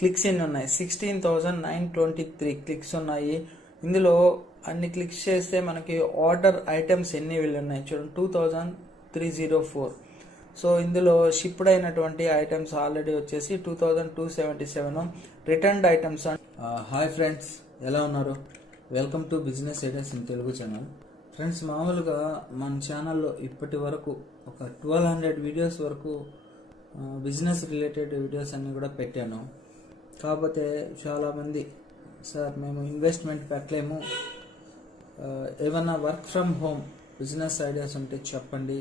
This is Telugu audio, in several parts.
క్లిక్స్ ఎన్ని ఉన్నాయి? 16,923 క్లిక్స్ ఉన్నాయి. ఇందులో అన్ని క్లిక్స్ చేస్తే మనకి ఆర్డర్ ఐటమ్స్ ఎన్ని వెళ్ళి ఉన్నాయి చూడండి, 2,304. సో ఇందులో షిప్డ్ అయినటువంటి ఐటమ్స్ ఆల్రెడీ వచ్చేసి 2,277. Returned items. హాయ్ ఫ్రెండ్స్, ఎలా ఉన్నారు? Welcome to business ideas in Telugu channel. Friends, మామూలుగా మన ఛానల్లో ఇప్పటి వరకు ఒక 1200 వీడియోస్ వరకు బిజినెస్ రిలేటెడ్ వీడియోస్ అన్నీ కూడా పెట్టాను. కాకపోతే చాలామంది, సార్ మేము ఇన్వెస్ట్మెంట్ పెట్టలేము, ఏమన్నా work from home business ideas ఉంటే చెప్పండి,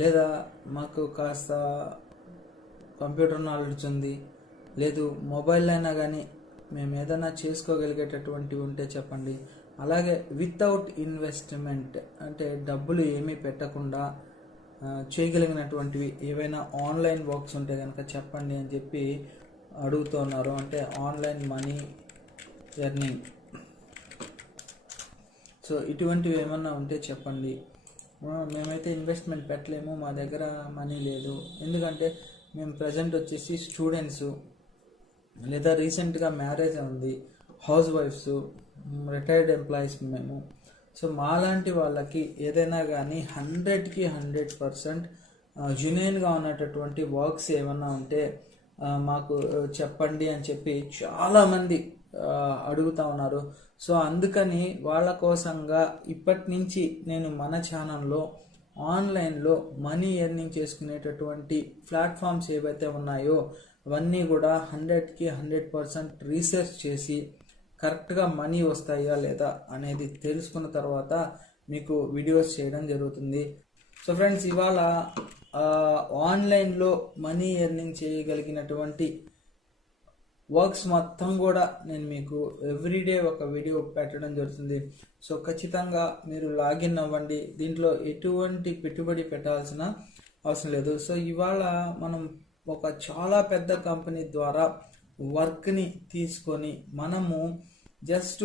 లేదా మాకు కాస్త కంప్యూటర్ నాలెడ్జ్ ఉంది, లేదు మొబైల్ అయినా కానీ మేము ఏదైనా చేసుకోగలిగేటటువంటివి ఉంటే చెప్పండి, అలాగే వితౌట్ ఇన్వెస్ట్మెంట్ అంటే డబ్బులు ఏమీ పెట్టకుండా చేయగలిగినటువంటివి ఏవైనా ఆన్లైన్ వర్క్స్ ఉంటే కనుక చెప్పండి అని చెప్పి అడుగుతున్నారు. అంటే ఆన్లైన్ మనీ ఎర్నింగ్. సో ఇటువంటివి ఏమన్నా ఉంటే చెప్పండి. మేమైతే ఇన్వెస్ట్మెంట్ పెట్టలేము, మా దగ్గర మనీ లేదు, ఎందుకంటే మేము ప్రజెంట్ వచ్చేసి స్టూడెంట్స్, లేదా రీసెంట్గా మ్యారేజ్ ఉంది, హౌస్ వైఫ్స్, రిటైర్డ్ ఎంప్లాయీస్ మేము. సో మాలాంటి వాళ్ళకి ఏదైనా కానీ 100కి 100% జెన్యూన్గా ఉన్నటువంటి వర్క్స్ ఏమన్నా ఉంటే మాకు చెప్పండి అని చెప్పి చాలామంది అడుగుతూ ఉన్నారు. సో అందుకని వాళ్ళ కోసంగా ఇప్పటి నుంచి నేను మన ఛానల్లో ఆన్లైన్లో మనీ ఎర్నింగ్ చేసుకునేటటువంటి ప్లాట్ఫామ్స్ ఏవైతే ఉన్నాయో అవన్నీ కూడా 100కి 100% రీసెర్చ్ చేసి కరెక్ట్గా మనీ వస్తాయా లేదా అనేది తెలుసుకున్న తర్వాత మీకు వీడియోస్ చేయడం జరుగుతుంది. సో ఫ్రెండ్స్, ఇవాళ ఆన్లైన్లో మనీ ఎర్నింగ్ చేయగలిగినటువంటి వర్క్స్ మొత్తం కూడా నేను మీకు ఎవ్రీడే ఒక వీడియో పెట్టడం జరుగుతుంది. సో ఖచ్చితంగా మీరు లాగిన్ అవ్వండి, దీంట్లో ఎటువంటి పెట్టుబడి పెట్టాల్సిన అవసరం లేదు. సో ఇవాళ మనం ఒక చాలా పెద్ద కంపెనీ ద్వారా వర్క్ని తీసుకొని మనము జస్ట్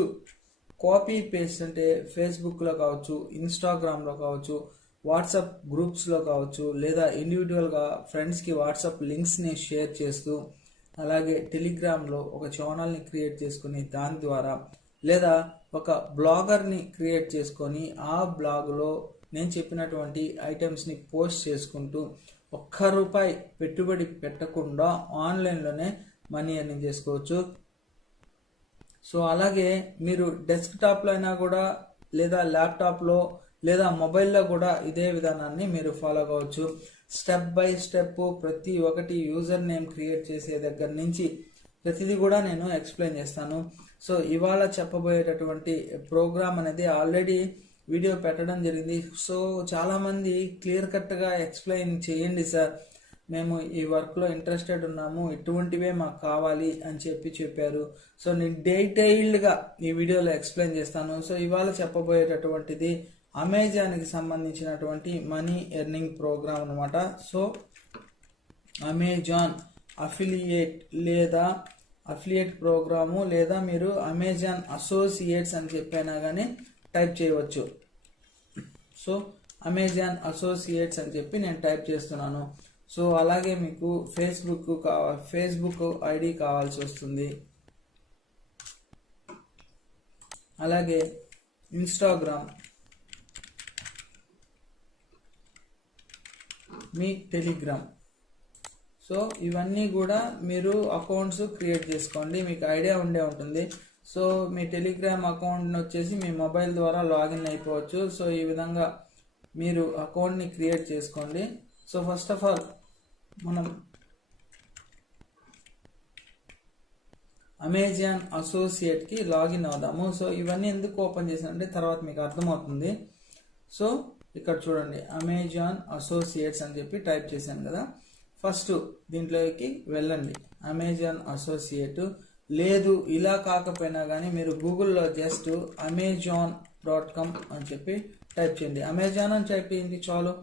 కాపీ పేస్ట్, అంటే ఫేస్బుక్లో కావచ్చు, ఇన్స్టాగ్రామ్లో కావచ్చు, వాట్సాప్ గ్రూప్స్లో కావచ్చు, లేదా ఇండివిజువల్గా ఫ్రెండ్స్కి వాట్సాప్ లింక్స్ని షేర్ చేస్తూ, అలాగే టెలిగ్రామ్లో ఒక ఛానల్ని క్రియేట్ చేసుకుని దాని ద్వారా, లేదా ఒక బ్లాగర్ని క్రియేట్ చేసుకొని ఆ బ్లాగ్లో నేను చెప్పినటువంటి ఐటమ్స్ని పోస్ట్ చేసుకుంటూ ₹1 పెట్టుబడి పెట్టకుండా ఆన్లైన్లోనే మనీ ఎర్నింగ్ చేసుకోవచ్చు. సో అలాగే మీరు డెస్క్టాప్లో అయినా కూడా, లేదా ల్యాప్టాప్లో, లేదా మొబైల్లో కూడా ఇదే విధానాన్ని మీరు ఫాలో కావచ్చు. స్టెప్ బై స్టెప్ ప్రతి ఒక్కటి యూజర్ నేమ్ క్రియేట్ చేసే దగ్గర నుంచి ప్రతిదీ కూడా నేను ఎక్స్ప్లెయిన్ చేస్తాను. సో ఇవాళ చెప్పబోయేటటువంటి ప్రోగ్రామ్ అనేది ఆల్రెడీ వీడియో పెట్టడం జరిగింది. సో చాలామంది క్లియర్ కట్గా ఎక్స్ప్లెయిన్ చేయండి సార్, మేము ఈ వర్క్లో ఇంట్రెస్టెడ్ ఉన్నాము, ఇటువంటివే మాకు కావాలి అని చెప్పారు. సో నేను డీటెయిల్డ్గా ఈ వీడియోలో ఎక్స్ప్లెయిన్ చేస్తాను. సో ఇవాళ చెప్పబోయేటటువంటిది అమెజాన్కి సంబంధించినటువంటి మనీ ఎర్నింగ్ ప్రోగ్రామ్ అనమాట. సో అమెజాన్ అఫిలియేట్ ప్రోగ్రాము, లేదా మీరు అమెజాన్ అసోసియేట్స్ అని చెప్పైనా కానీ టైప్ చేయవచ్చు. సో అమెజాన్ అసోసియేట్స్ అని చెప్పి నేను టైప్ చేస్తున్నాను. సో అలాగే మీకు ఫేస్బుక్ ఐడి కావాల్సి వస్తుంది, అలాగే ఇన్స్టాగ్రామ్, మీ టెలిగ్రామ్. సో ఇవన్నీ కూడా మీరు అకౌంట్స్ క్రియేట్ చేసుకోండి, మీకు ఐడియా ఉండే ఉంటుంది. సో మీ టెలిగ్రామ్ అకౌంట్ని వచ్చేసి మీ మొబైల్ ద్వారా లాగిన్ అయిపోవచ్చు. సో ఈ విధంగా మీరు అకౌంట్ని క్రియేట్ చేసుకోండి. సో ఫస్ట్ ఆఫ్ ఆల్ మనం అమెజాన్ అసోసియేట్కి లాగిన్ అవుదాము. సో ఇవన్నీ ఎందుకు ఓపెన్ చేశానంటే తర్వాత మీకు అర్థమవుతుంది. సో ఇక్కడ చూడండి, అమెజాన్ అసోసియేట్స్ అని చెప్పి టైప్ చేశాను కదా. ఫస్ట్ దీంట్లోకి వెళ్ళండి, అమెజాన్ అసోసియేట్. లేదు ఇలా కాకపోయినా కానీ మీరు గూగుల్లో జస్ట్ amazon.com అని చెప్పి టైప్ చేయండి. అమెజాన్ అని టైప్ చేయండి చాలు.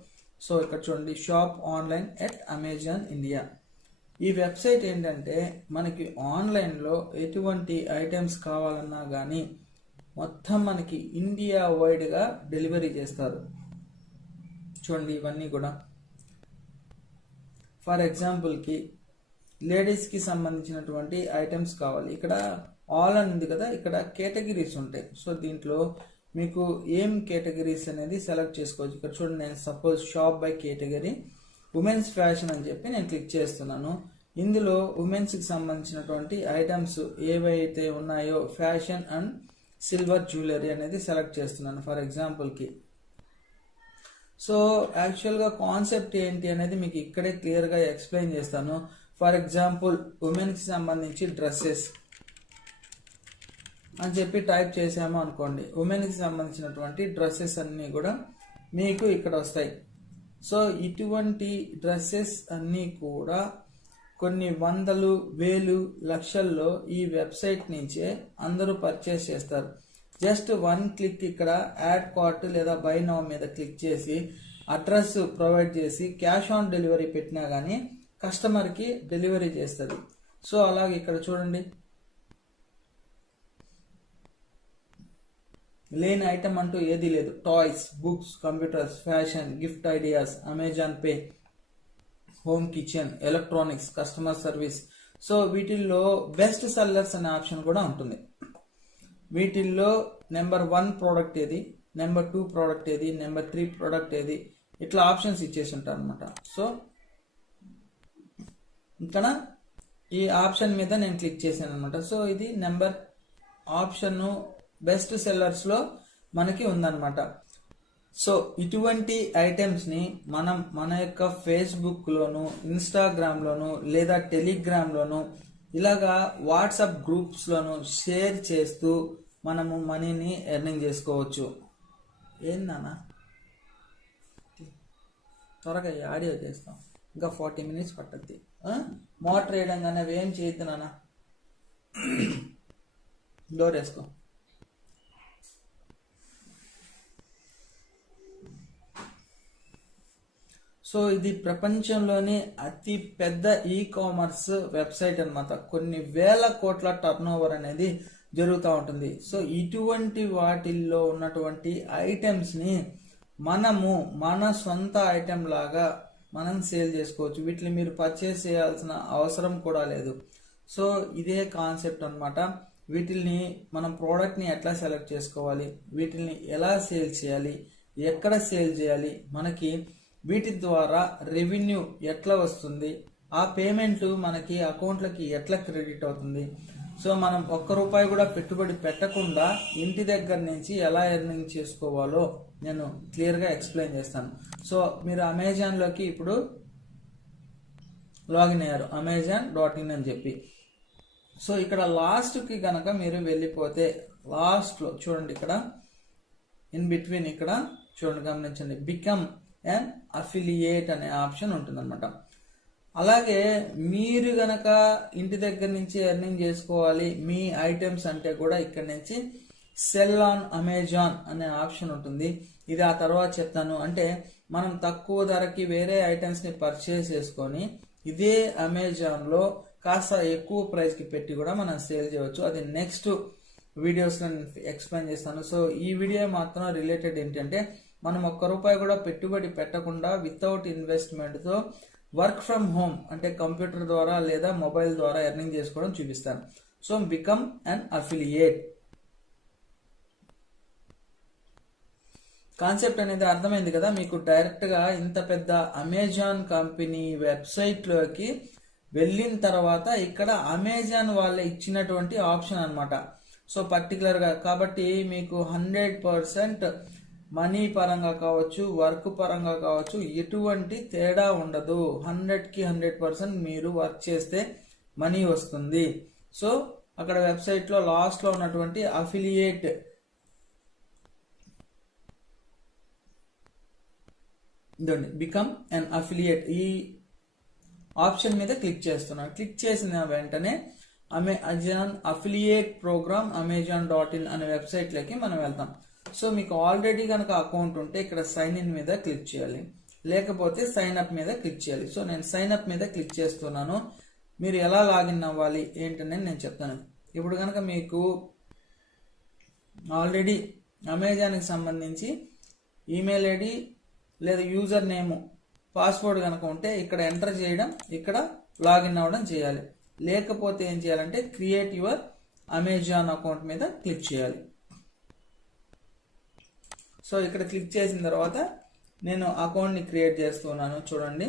సో ఇక్కడ చూడండి, shop online at Amazon India. ఈ వెబ్సైట్ ఏంటంటే మనకి ఆన్లైన్లో ఎటువంటి ఐటమ్స్ కావాలన్నా కానీ మొత్తం మనకి ఇండియా వైడ్గా డెలివరీ చేస్తారు. చూడండి ఇవన్నీ కూడా. ఫర్ ఎగ్జాంపుల్కి లేడీస్కి సంబంధించినటువంటి ఐటమ్స్ కావాలి. ఇక్కడ ఆల్ అని ఉంది కదా, ఇక్కడ కేటగిరీస్ ఉంటాయి. సో దీంట్లో మీకు ఏం కేటగిరీస్ అనేది సెలెక్ట్ చేసుకోవచ్చు. ఇక్కడ చూడండి, నేను suppose shop by category women's fashion అని చెప్పి నేను క్లిక్ చేస్తున్నాను. ఇందులో ఉమెన్స్కి సంబంధించినటువంటి ఐటమ్స్ ఏవైతే ఉన్నాయో ఫ్యాషన్ అండ్ సిల్వర్ జ్యువెలరీ అనేది సెలెక్ట్ చేస్తున్నాను ఫర్ ఎగ్జాంపుల్కి. సో యాక్చువల్గా కాన్సెప్ట్ ఏంటి అనేది మీకు ఇక్కడే క్లియర్గా ఎక్స్ప్లెయిన్ చేస్తాను. ఫర్ ఎగ్జాంపుల్ ఉమెన్కి సంబంధించి డ్రెస్సెస్ అని చెప్పి టైప్ చేసాము అనుకోండి, ఉమెన్కి సంబంధించినటువంటి డ్రెస్సెస్ అన్నీ కూడా మీకు ఇక్కడ వస్తాయి. సో ఇటువంటి డ్రెస్సెస్ అన్నీ కూడా కొన్ని వందలు, వేలు, లక్షల్లో ఈ వెబ్సైట్ నుంచే అందరూ పర్చేస్ చేస్తారు. జస్ట్ వన్ క్లిక్ ఇక్కడ యాడ్ కార్ట్ లేదా బై నౌ మీద క్లిక్ చేసి అడ్రస్ ప్రొవైడ్ చేసి క్యాష్ ఆన్ డెలివరీ పెట్టినా కానీ కస్టమర్కి డెలివరీ చేస్తుంది. సో అలాగే ఇక్కడ చూడండి, లేని ఐటమ్ అంటూ ఏది లేదు. Toys, books, computers, fashion, gift ideas, Amazon pay, home kitchen, electronics, customer service. So వీటిల్లో బెస్ట్ సెల్లర్స్ అనే ఆప్షన్ కూడా ఉంటుంది. వీటిల్లో నెంబర్ 1 ప్రోడక్ట్ ఏది, నెంబర్ 2 ప్రోడక్ట్ ఏది, నెంబర్ 3 ప్రోడక్ట్ ఏది, ఇట్లా ఆప్షన్స్ ఇచ్చేసి ఉంటారు అనమాట. సో ఇక్కడ ఈ ఆప్షన్ మీద నేను క్లిక్ చేశాను అనమాట. సో ఇది నెంబర్ ఆప్షన్ బెస్ట్ సెల్లర్స్లో మనకి ఉందన్నమాట. సో ఇటువంటి ఐటమ్స్ని మనం మన యొక్క ఫేస్బుక్లోను, ఇన్స్టాగ్రామ్లోను లేదా టెలిగ్రామ్లోను ఇలాగా వాట్సాప్ గ్రూప్స్లోను షేర్ చేస్తూ మనము మనీని ఎర్నింగ్ చేసుకోవచ్చు. ఏందన్నా త్వరగా ఆడియో చేస్తాం, ఇంకా 40 minutes పట్టద్ది. మోటర్ వేయడం కానీ అవి ఏం చేయొద్దు నాన్న. డోర్ వేసుకో. సో ఇది ప్రపంచంలోని అతి పెద్ద కామర్స్ వెబ్సైట్ అన్నమాట. కొన్ని వేల కోట్ల టర్న్ ఓవర్ అనేది జరుగుతూ ఉంటుంది. సో ఇటువంటి వాటిల్లో ఉన్నటువంటి ఐటమ్స్ని మనము మన సొంత ఐటెం లాగా మనం సేల్ చేసుకోవచ్చు. వీటిని మీరు పర్చేస్ చేయాల్సిన అవసరం కూడా లేదు. సో ఇదే కాన్సెప్ట్ అన్నమాట. వీటిని మనం ప్రోడక్ట్ని ఎట్లా సెలెక్ట్ చేసుకోవాలి, వీటిని ఎలా సేల్ చేయాలి, ఎక్కడ సేల్ చేయాలి, మనకి వీటి ద్వారా రెవెన్యూ ఎట్లా వస్తుంది, ఆ పేమెంట్ మనకి అకౌంట్లకి ఎట్లా క్రెడిట్ అవుతుంది. సో మనం ₹1 కూడా పెట్టుబడి పెట్టకుండా ఇంటి దగ్గర నుంచి ఎలా ఎర్నింగ్ చేసుకోవాలో నేను క్లియర్గా ఎక్స్ప్లెయిన్ చేస్తాను. సో మీరు అమెజాన్లోకి ఇప్పుడు లాగిన్ అయ్యారు, amazon.in అని చెప్పి. సో ఇక్కడ లాస్ట్కి కనుక మీరు వెళ్ళిపోతే లాస్ట్లో చూడండి, ఇక్కడ ఇన్ బిట్వీన్ ఇక్కడ చూడండి, గమనించండి, బికమ్ అండ్ అఫిలియేట్ అనే ఆప్షన్ ఉంటుందన్నమాట. అలాగే మీరు గనక ఇంటి దగ్గర నుంచి ఎర్నింగ్ చేసుకోవాలి మీ ఐటమ్స్ అంటే కూడా ఇక్కడ నుంచి సెల్ ఆన్ అమెజాన్ అనే ఆప్షన్ ఉంటుంది. ఇది ఆ తర్వాత చెప్తాను. అంటే మనం తక్కువ ధరకి వేరే ఐటమ్స్ని పర్చేస్ చేసుకొని ఇదే అమెజాన్లో కాస్త ఎక్కువ ప్రైస్కి పెట్టి కూడా మనం సేల్ చేయవచ్చు. అది నెక్స్ట్ వీడియోస్లో నేను ఎక్స్ప్లెయిన్ చేస్తాను. సో ఈ వీడియో మాత్రం రిలేటెడ్ ఏంటంటే మనం ₹1 కూడా పెట్టుబడి పెట్టకుండా వితౌట్ ఇన్వెస్ట్మెంట్తో వర్క్ ఫ్రమ్ హోమ్ అంటే కంప్యూటర్ ద్వారా లేదా మొబైల్ ద్వారా ఎర్నింగ్ చేసుకోవడం చూపిస్తాను. So become and affiliate concept అనేది అర్థమైంది కదా మీకు. డైరెక్ట్గా ఇంత పెద్ద అమెజాన్ కంపెనీ వెబ్సైట్లోకి వెళ్ళిన తర్వాత ఇక్కడ అమెజాన్ వాళ్ళ ఇచ్చినటువంటి ఆప్షన్ అన్నమాట. సో పర్టికులర్గా కాబట్టి మీకు 100% మనీ పరంగా కావచ్చు, వర్క్ పరంగా కావచ్చు, ఎటువంటి తేడా ఉండదు. 100కి 100% మీరు వర్క్ చేస్తే మనీ వస్తుంది. సో అక్కడ వెబ్సైట్లో లాస్ట్లో ఉన్నటువంటి అఫిలియేట్ బికమ్ అండ్ అఫిలియేట్ ఈ ఆప్షన్ మీద క్లిక్ చేస్తున్నాను. క్లిక్ చేసిన వెంటనే అమెజాన్ అఫిలియేట్ ప్రోగ్రామ్ amazon.in అనే వెబ్సైట్లోకి మనం వెళ్తాం. సో మీకు ఆల్రెడీ కనుక అకౌంట్ ఉంటే ఇక్కడ సైన్ ఇన్ మీద క్లిక్ చేయాలి, లేకపోతే సైన్ అప్ మీద క్లిక్ చేయాలి. సో నేను సైన్ అప్ మీద క్లిక్ చేస్తున్నాను. మీరు ఎలా లాగిన్ అవ్వాలి ఏంటనేది నేను చెప్తాను. ఇప్పుడు కనుక మీకు ఆల్రెడీ అమెజాన్కి సంబంధించి ఈమెయిల్ ఐడి లేదా యూజర్ నేమ్, పాస్వర్డ్ కనుక ఉంటే ఇక్కడ ఎంటర్ చేయడం, ఇక్కడ లాగిన్ అవ్వడం చేయాలి. లేకపోతే ఏం చేయాలంటే క్రియేట్ యువర్ అమెజాన్ అకౌంట్ మీద క్లిక్ చేయాలి. సో ఇక్కడ క్లిక్ చేసిన తర్వాత నేను అకౌంట్ని క్రియేట్ చేస్తున్నాను. చూడండి,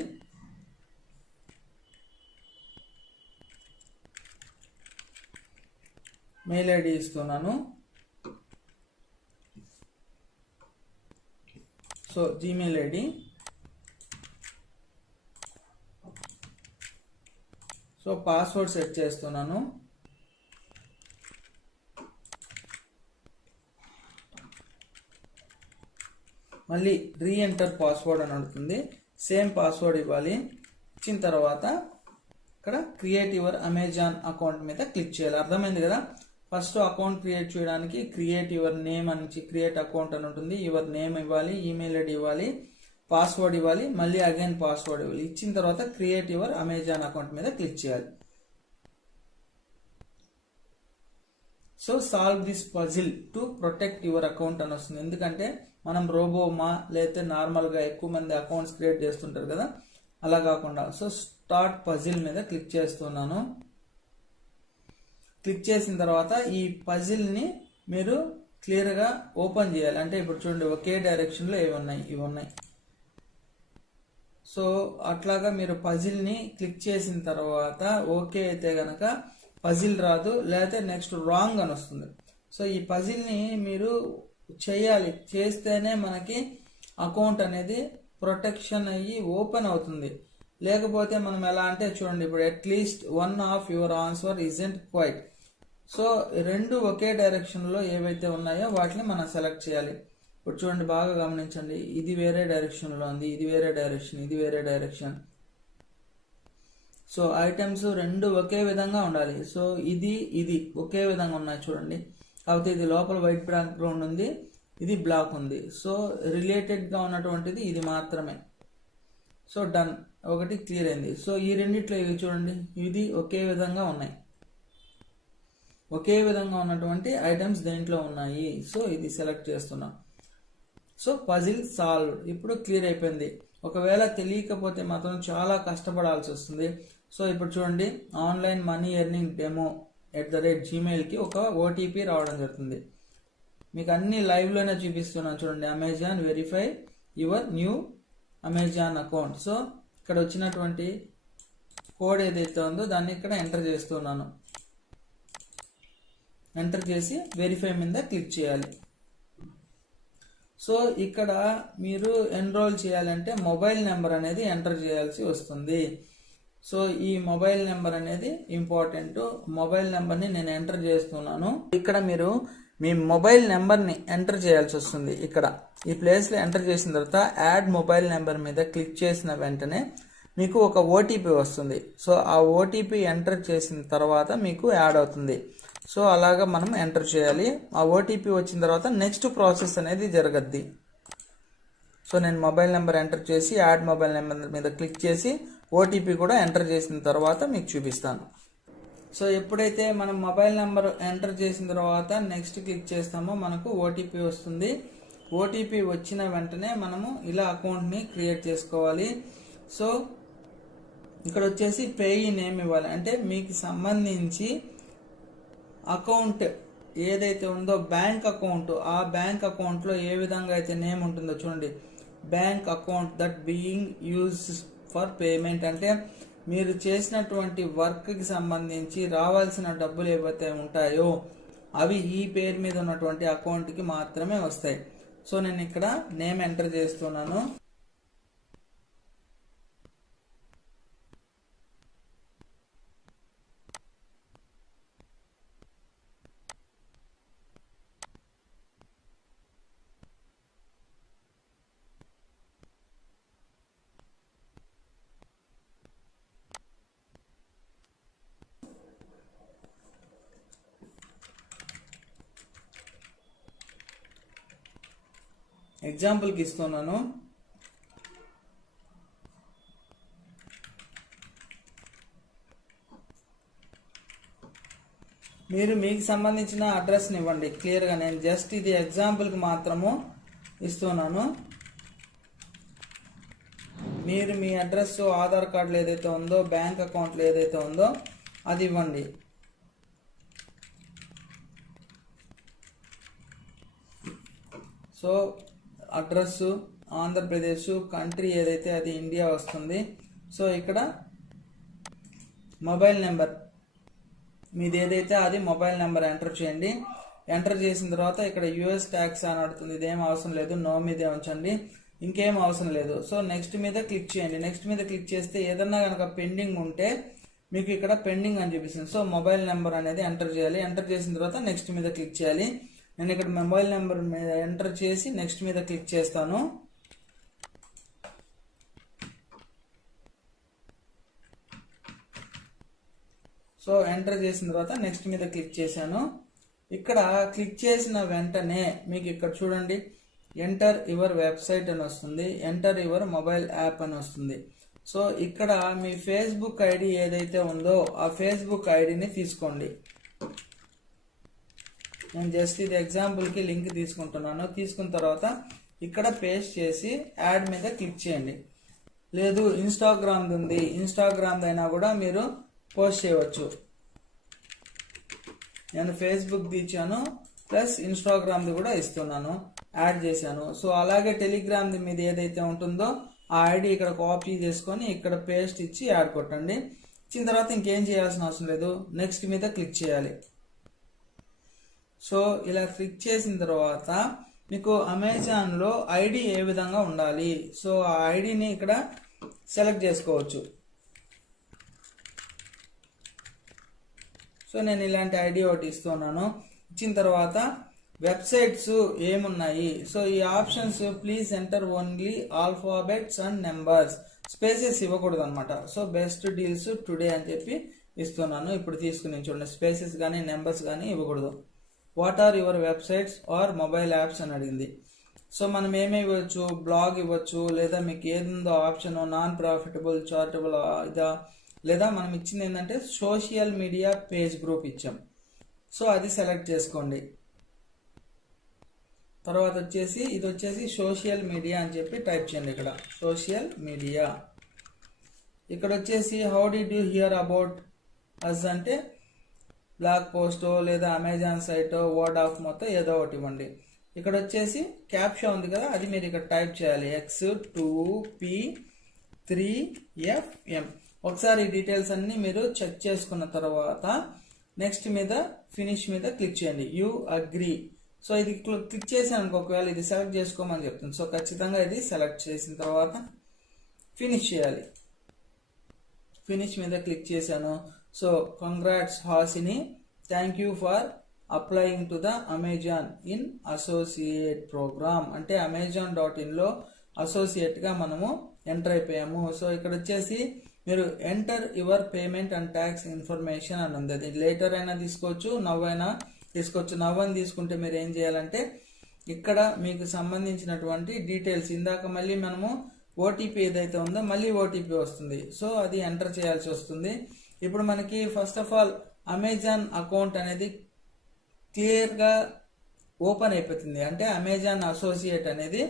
మెయిల్ ఐడి ఇస్తున్నాను. So Gmail ID, so password set చేస్తున్నాను. మళ్ళీ రీఎంటర్ పాస్వర్డ్ అని అడుగుతుంది. సేమ్ పాస్వర్డ్ ఇవ్వాలి. ఇచ్చిన తర్వాత ఇక్కడ క్రియేట్ యువర్ అమెజాన్ అకౌంట్ మీద క్లిక్ చేయాలి. అర్థమైంది కదా? ఫస్ట్ అకౌంట్ క్రియేట్ చేయడానికి క్రియేట్ యువర్ నేమ్ అని క్రియేట్ అకౌంట్ అని ఉంటుంది. యువర్ నేమ్ ఇవ్వాలి, ఈమెయిల్ ఐడి ఇవ్వాలి, పాస్వర్డ్ ఇవ్వాలి, మళ్ళీ అగైన్ పాస్వర్డ్ ఇవ్వాలి. ఇచ్చిన తర్వాత క్రియేట్ యువర్ అమెజాన్ అకౌంట్ మీద క్లిక్ చేయాలి. So solve this puzzle to protect your account అని వస్తుంది. ఎందుకంటే మనం రోబోమా లేకపోతే నార్మల్గా ఎక్కువ మంది అకౌంట్స్ క్రియేట్ చేస్తుంటారు కదా, అలా కాకుండా. సో స్టార్ట్ పజిల్ మీద క్లిక్ చేస్తున్నాను. క్లిక్ చేసిన తర్వాత ఈ పజిల్ని మీరు క్లియర్గా ఓపెన్ చేయాలి. అంటే ఇప్పుడు చూడండి, ఒకే డైరెక్షన్లో ఇవి ఉన్నాయి. సో అట్లాగా మీరు పజిల్ని క్లిక్ చేసిన తర్వాత ఓకే అయితే గనక పజిల్ రాదు, లేకపోతే నెక్స్ట్ రాంగ్ అని వస్తుంది. సో ఈ పజిల్ని మీరు చేయాలి. చేస్తేనే మనకి అకౌంట్ అనేది ప్రొటెక్షన్ అయ్యి ఓపెన్ అవుతుంది. లేకపోతే మనం ఎలా అంటే చూడండి, ఇప్పుడు at least one of your answer isn't quite. So రెండు ఒకే డైరెక్షన్లో ఏవైతే ఉన్నాయో వాటిని మనం సెలెక్ట్ చేయాలి. ఇప్పుడు చూడండి, బాగా గమనించండి, ఇది వేరే డైరెక్షన్లో ఉంది, ఇది వేరే డైరెక్షన్, ఇది వేరే డైరెక్షన్. సో ఐటమ్స్ రెండు ఒకే విధంగా ఉండాలి. సో ఇది ఒకే విధంగా ఉన్నాయి చూడండి. కాకపోతే ఇది లోపల వైట్ బ్యాక్గ్రౌండ్ ఉంది, ఇది బ్లాక్ ఉంది. సో రిలేటెడ్గా ఉన్నటువంటిది ఇది మాత్రమే. సో డన్, ఒకటి క్లియర్ అయింది. సో ఈ రెండిట్లో ఇవి చూడండి, ఇది ఒకే విధంగా ఉన్నాయి. ఒకే విధంగా ఉన్నటువంటి ఐటమ్స్ దేంట్లో ఉన్నాయి. సో ఇది సెలెక్ట్ చేస్తున్నాం. సో పజిల్ సాల్వ్, ఇప్పుడు క్లియర్ అయిపోయింది. ఒకవేళ తెలియకపోతే మాత్రం చాలా కష్టపడాల్సి వస్తుంది. సో ఇప్పుడు చూడండి, online money earning demo @gmail.com ఒక ఓటీపీ రావడం జరుగుతుంది. మీకు అన్ని లైవ్లోనే చూపిస్తున్నాను చూడండి. Amazon verify your new Amazon account. So ఇక్కడ వచ్చినటువంటి కోడ్ ఏదైతే ఉందో దాన్ని ఇక్కడ ఎంటర్ చేస్తున్నాను. ఎంటర్ చేసి వెరిఫై మీద క్లిక్ చేయాలి. సో ఇక్కడ మీరు ఎన్రోల్ చేయాలంటే మొబైల్ నెంబర్ అనేది ఎంటర్ చేయాల్సి వస్తుంది. సో ఈ మొబైల్ నెంబర్ అనేది ఇంపార్టెంట్. మొబైల్ నెంబర్ని నేను ఎంటర్ చేస్తున్నాను. ఇక్కడ మీరు మీ మొబైల్ నెంబర్ని ఎంటర్ చేయాల్సి వస్తుంది. ఇక్కడ ఈ ప్లేస్లో ఎంటర్ చేసిన తర్వాత యాడ్ మొబైల్ నెంబర్ మీద క్లిక్ చేసిన వెంటనే మీకు ఒక ఓటీపీ వస్తుంది. సో ఆ ఓటీపీ ఎంటర్ చేసిన తర్వాత మీకు యాడ్ అవుతుంది. సో అలాగా మనం ఎంటర్ చేయాలి. ఆ ఓటీపీ వచ్చిన తర్వాత నెక్స్ట్ ప్రాసెస్ అనేది జరగద్ది. సో నేను మొబైల్ నెంబర్ ఎంటర్ చేసి యాడ్ మొబైల్ నెంబర్ మీద క్లిక్ చేసి ఓటీపీ కూడా ఎంటర్ చేసిన తర్వాత మీకు చూపిస్తాను. సో ఎప్పుడైతే మనం మొబైల్ నెంబర్ ఎంటర్ చేసిన తర్వాత నెక్స్ట్ క్లిక్ చేస్తామో మనకు ఓటీపీ వస్తుంది. ఓటీపీ వచ్చిన వెంటనే మనము ఇలా అకౌంట్ని క్రియేట్ చేసుకోవాలి. సో ఇక్కడ వచ్చేసి పేయీ నేమ్ ఇవ్వాలి. అంటే మీకు సంబంధించి అకౌంట్ ఏదైతే ఉందో బ్యాంక్ అకౌంట్, ఆ బ్యాంక్ అకౌంట్లో ఏ విధంగా అయితే నేమ్ ఉంటుందో చూడండి, bank account that being use for payment. అంటే మీరు చేసినటువంటి వర్క్కి సంబంధించి రావాల్సిన డబ్బులు ఏవైతే ఉంటాయో అవి ఈ పేరు మీద ఉన్నటువంటి అకౌంట్కి మాత్రమే వస్తాయి. సో నేను ఇక్కడ నేమ్ ఎంటర్ చేస్తున్నాను. ఎగ్జాంపుల్కి ఇస్తున్నాను. మీరు మీకు సంబంధించిన అడ్రస్ని ఇవ్వండి క్లియర్గా. నేను జస్ట్ ఇది ఎగ్జాంపుల్కి మాత్రము ఇస్తున్నాను. మీరు మీ అడ్రస్, ఆధార్ కార్డులో ఏదైతే ఉందో, బ్యాంక్ అకౌంట్లో ఏదైతే ఉందో అది ఇవ్వండి. సో అడ్రస్ ఆంధ్రప్రదేశ్, కంట్రీ ఏదైతే అది ఇండియా వస్తుంది. సో ఇక్కడ మొబైల్ నెంబర్ మీది ఏదైతే అది మొబైల్ నెంబర్ ఎంటర్ చేయండి. ఎంటర్ చేసిన తర్వాత ఇక్కడ యూఎస్ ట్యాక్స్ అని అడుగుతుంది, ఇదేం అవసరం లేదు, నో మీదే ఉంచండి, ఇంకేం అవసరం లేదు. సో నెక్స్ట్ మీద క్లిక్ చేయండి. నెక్స్ట్ మీద క్లిక్ చేస్తే ఏదన్నా కనుక పెండింగ్ ఉంటే మీకు ఇక్కడ పెండింగ్ అని చూపిస్తుంది. సో మొబైల్ నెంబర్ అనేది ఎంటర్ చేయాలి. ఎంటర్ చేసిన తర్వాత నెక్స్ట్ మీద క్లిక్ చేయాలి. నేను ఇక్కడ మొబైల్ నెంబర్ మీద ఎంటర్ చేసి నెక్స్ట్ మీద క్లిక్ చేస్తాను. సో ఎంటర్ చేసిన తర్వాత నెక్స్ట్ మీద క్లిక్ చేశాను. ఇక్కడ క్లిక్ చేసిన వెంటనే మీకు ఇక్కడ చూడండి, ఎంటర్ యువర్ వెబ్సైట్ అని వస్తుంది, ఎంటర్ యువర్ మొబైల్ యాప్ అని వస్తుంది. సో ఇక్కడ మీ ఫేస్బుక్ ఐడి ఏదైతే ఉందో ఆ ఫేస్బుక్ ఐడిని తీసుకోండి. నేను జస్ట్ ఇది ఎగ్జాంపుల్కి లింక్ తీసుకుంటున్నాను. తీసుకున్న తర్వాత ఇక్కడ పేస్ట్ చేసి యాడ్ మీద క్లిక్ చేయండి. లేదు ఇన్స్టాగ్రామ్ది ఉంది, ఇన్స్టాగ్రామ్ది అయినా కూడా మీరు పోస్ట్ చేయవచ్చు. నేను ఫేస్బుక్ది ఇచ్చాను, ప్లస్ ఇన్స్టాగ్రామ్ది కూడా ఇస్తున్నాను, యాడ్ చేశాను. సో అలాగే టెలిగ్రామ్ది మీద ఏదైతే ఉంటుందో ఆ ఐడి ఇక్కడ కాపీ చేసుకొని ఇక్కడ పేస్ట్ ఇచ్చి యాడ్ కొట్టండి. ఇచ్చిన తర్వాత ఇంకేం చేయాల్సిన అవసరం లేదు, నెక్స్ట్ మీద క్లిక్ చేయాలి. సో ఇలా క్లిక్ చేసిన తర్వాత మీకు అమెజాన్లో ఐడి ఏ విధంగా ఉండాలి, సో ఆ ఐడిని ఇక్కడ సెలెక్ట్ చేసుకోవచ్చు. సో నేను ఇలాంటి ఐడి ఒకటి ఇస్తున్నాను. ఇచ్చిన తర్వాత వెబ్సైట్స్ ఏమున్నాయి, సో ఈ options please enter only alphabets and numbers, spaces ఇవ్వకూడదు అనమాట. సో బెస్ట్ డీల్స్ టుడే అని చెప్పి ఇస్తున్నాను. ఇప్పుడు తీసుకుని చూడండి, స్పేసెస్ కానీ నెంబర్స్ కానీ ఇవ్వకూడదు. What are your websites or mobile apps అని అడిగింది. సో మనం ఏమి ఇవ్వచ్చు, బ్లాగ్ ఇవ్వచ్చు, లేదా మీకు ఏది ఉందో ఆప్షన్, నాన్ ప్రాఫిటబుల్, చారిటబుల్ ఇదా, లేదా మనం ఇచ్చింది ఏంటంటే సోషల్ మీడియా పేజ్ గ్రూప్ ఇచ్చాం. సో అది సెలెక్ట్ చేసుకోండి. తర్వాత వచ్చేసి ఇది వచ్చేసి సోషల్ మీడియా అని చెప్పి టైప్ చేయండి. ఇక్కడ సోషల్ మీడియా. ఇక్కడ వచ్చేసి how did you hear about us అంటే బ్లాగ్ పోస్టో లేదా అమెజాన్ సైటో వర్డ్ ఆఫ్ మొత్తం ఏదో ఒకటి ఇవ్వండి. ఇక్కడ వచ్చేసి క్యాప్షా ఉంది కదా, అది మీరు ఇక్కడ టైప్ చేయాలి, X2P3FM. ఒకసారి ఈ డీటెయిల్స్ అన్ని మీరు చెక్ చేసుకున్న తర్వాత నెక్స్ట్ మీద ఫినిష్ మీద క్లిక్ చేయండి, యూ అగ్రీ. సో ఇది క్లిక్ చేసాను, ఒకవేళ ఇది సెలెక్ట్ చేసుకోమని చెప్తుంది. సో ఖచ్చితంగా ఇది సెలెక్ట్ చేసిన తర్వాత ఫినిష్ చేయాలి. ఫినిష్ మీద క్లిక్ చేశాను. So congrats Hasini, thank you for applying to the Amazon in associate program. అంటే అమెజాన్.inలో అసోసియేట్గా మనము ఎంటర్ అయిపోయాము. సో ఇక్కడ వచ్చేసి మీరు enter your payment and tax information అని ఉంది. అది లేటర్ అయినా తీసుకోవచ్చు, నవ్ అయినా తీసుకోవచ్చు. నవ్ అని తీసుకుంటే మీరు ఏం చేయాలంటే ఇక్కడ మీకు సంబంధించినటువంటి డీటెయిల్స్, ఇందాక మళ్ళీ మనము ఓటీపీ ఏదైతే ఉందో మళ్ళీ ఓటీపీ వస్తుంది. సో అది ఎంటర్ చేయాల్సి వస్తుంది. ఇప్పుడు మనకి first of all Amazon account అనేది క్లియర్గా ఓపెన్ అయిపోతుంది. అంటే అమెజాన్ అసోసియేట్ అనేది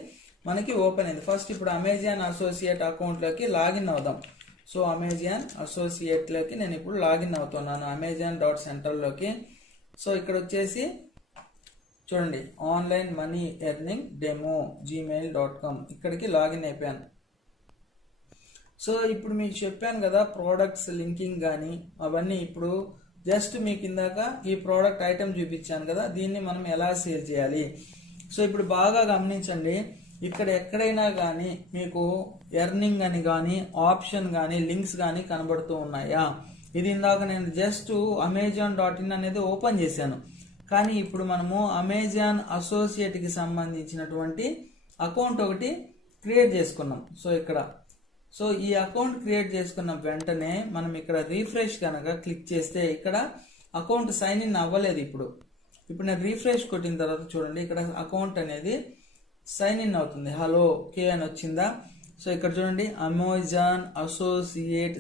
మనకి ఓపెన్ అయింది. ఫస్ట్ ఇప్పుడు అమెజాన్ అసోసియేట్ అకౌంట్లోకి లాగిన్ అవుదాం. సో అమెజాన్ అసోసియేట్లోకి నేను ఇప్పుడు లాగిన్ అవుతున్నాను, Amazon.central-లోకి. సో ఇక్కడ వచ్చేసి చూడండి, online money earning demo gmail.com, ఇక్కడికి లాగిన్ అయిపోయాను. సో ఇప్పుడు మీకు చెప్పాను కదా ప్రోడక్ట్స్ లింకింగ్ కానీ అవన్నీ. ఇప్పుడు జస్ట్ మీకు ఇందాక ఈ ప్రోడక్ట్ ఐటమ్ చూపించాను కదా, దీన్ని మనం ఎలా సేల్ చేయాలి. సో ఇప్పుడు బాగా గమనించండి, ఇక్కడ ఎక్కడైనా కానీ మీకు ఎర్నింగ్ అని కానీ ఆప్షన్ కానీ లింక్స్ కానీ కనబడుతూ ఉన్నాయా? ఇది ఇందాక నేను జస్ట్ Amazon.in అనేది ఓపెన్ చేశాను, కానీ ఇప్పుడు మనము అమెజాన్ అసోసియేట్కి సంబంధించినటువంటి అకౌంట్ ఒకటి క్రియేట్ చేసుకున్నాం. సో ఇక్కడ సో ఈ అకౌంట్ క్రియేట్ చేసుకున్న వెంటనే మనం ఇక్కడ రీఫ్రెష్ కనుక క్లిక్ చేస్తే ఇక్కడ అకౌంట్ సైన్ ఇన్ అవ్వలేదు. ఇప్పుడు నేను రీఫ్రెష్ కొట్టిన తర్వాత చూడండి, ఇక్కడ అకౌంట్ అనేది సైన్ ఇన్ అవుతుంది. హలో కే అని వచ్చిందా? సో ఇక్కడ చూడండి, అమెజాన్ అసోసియేట్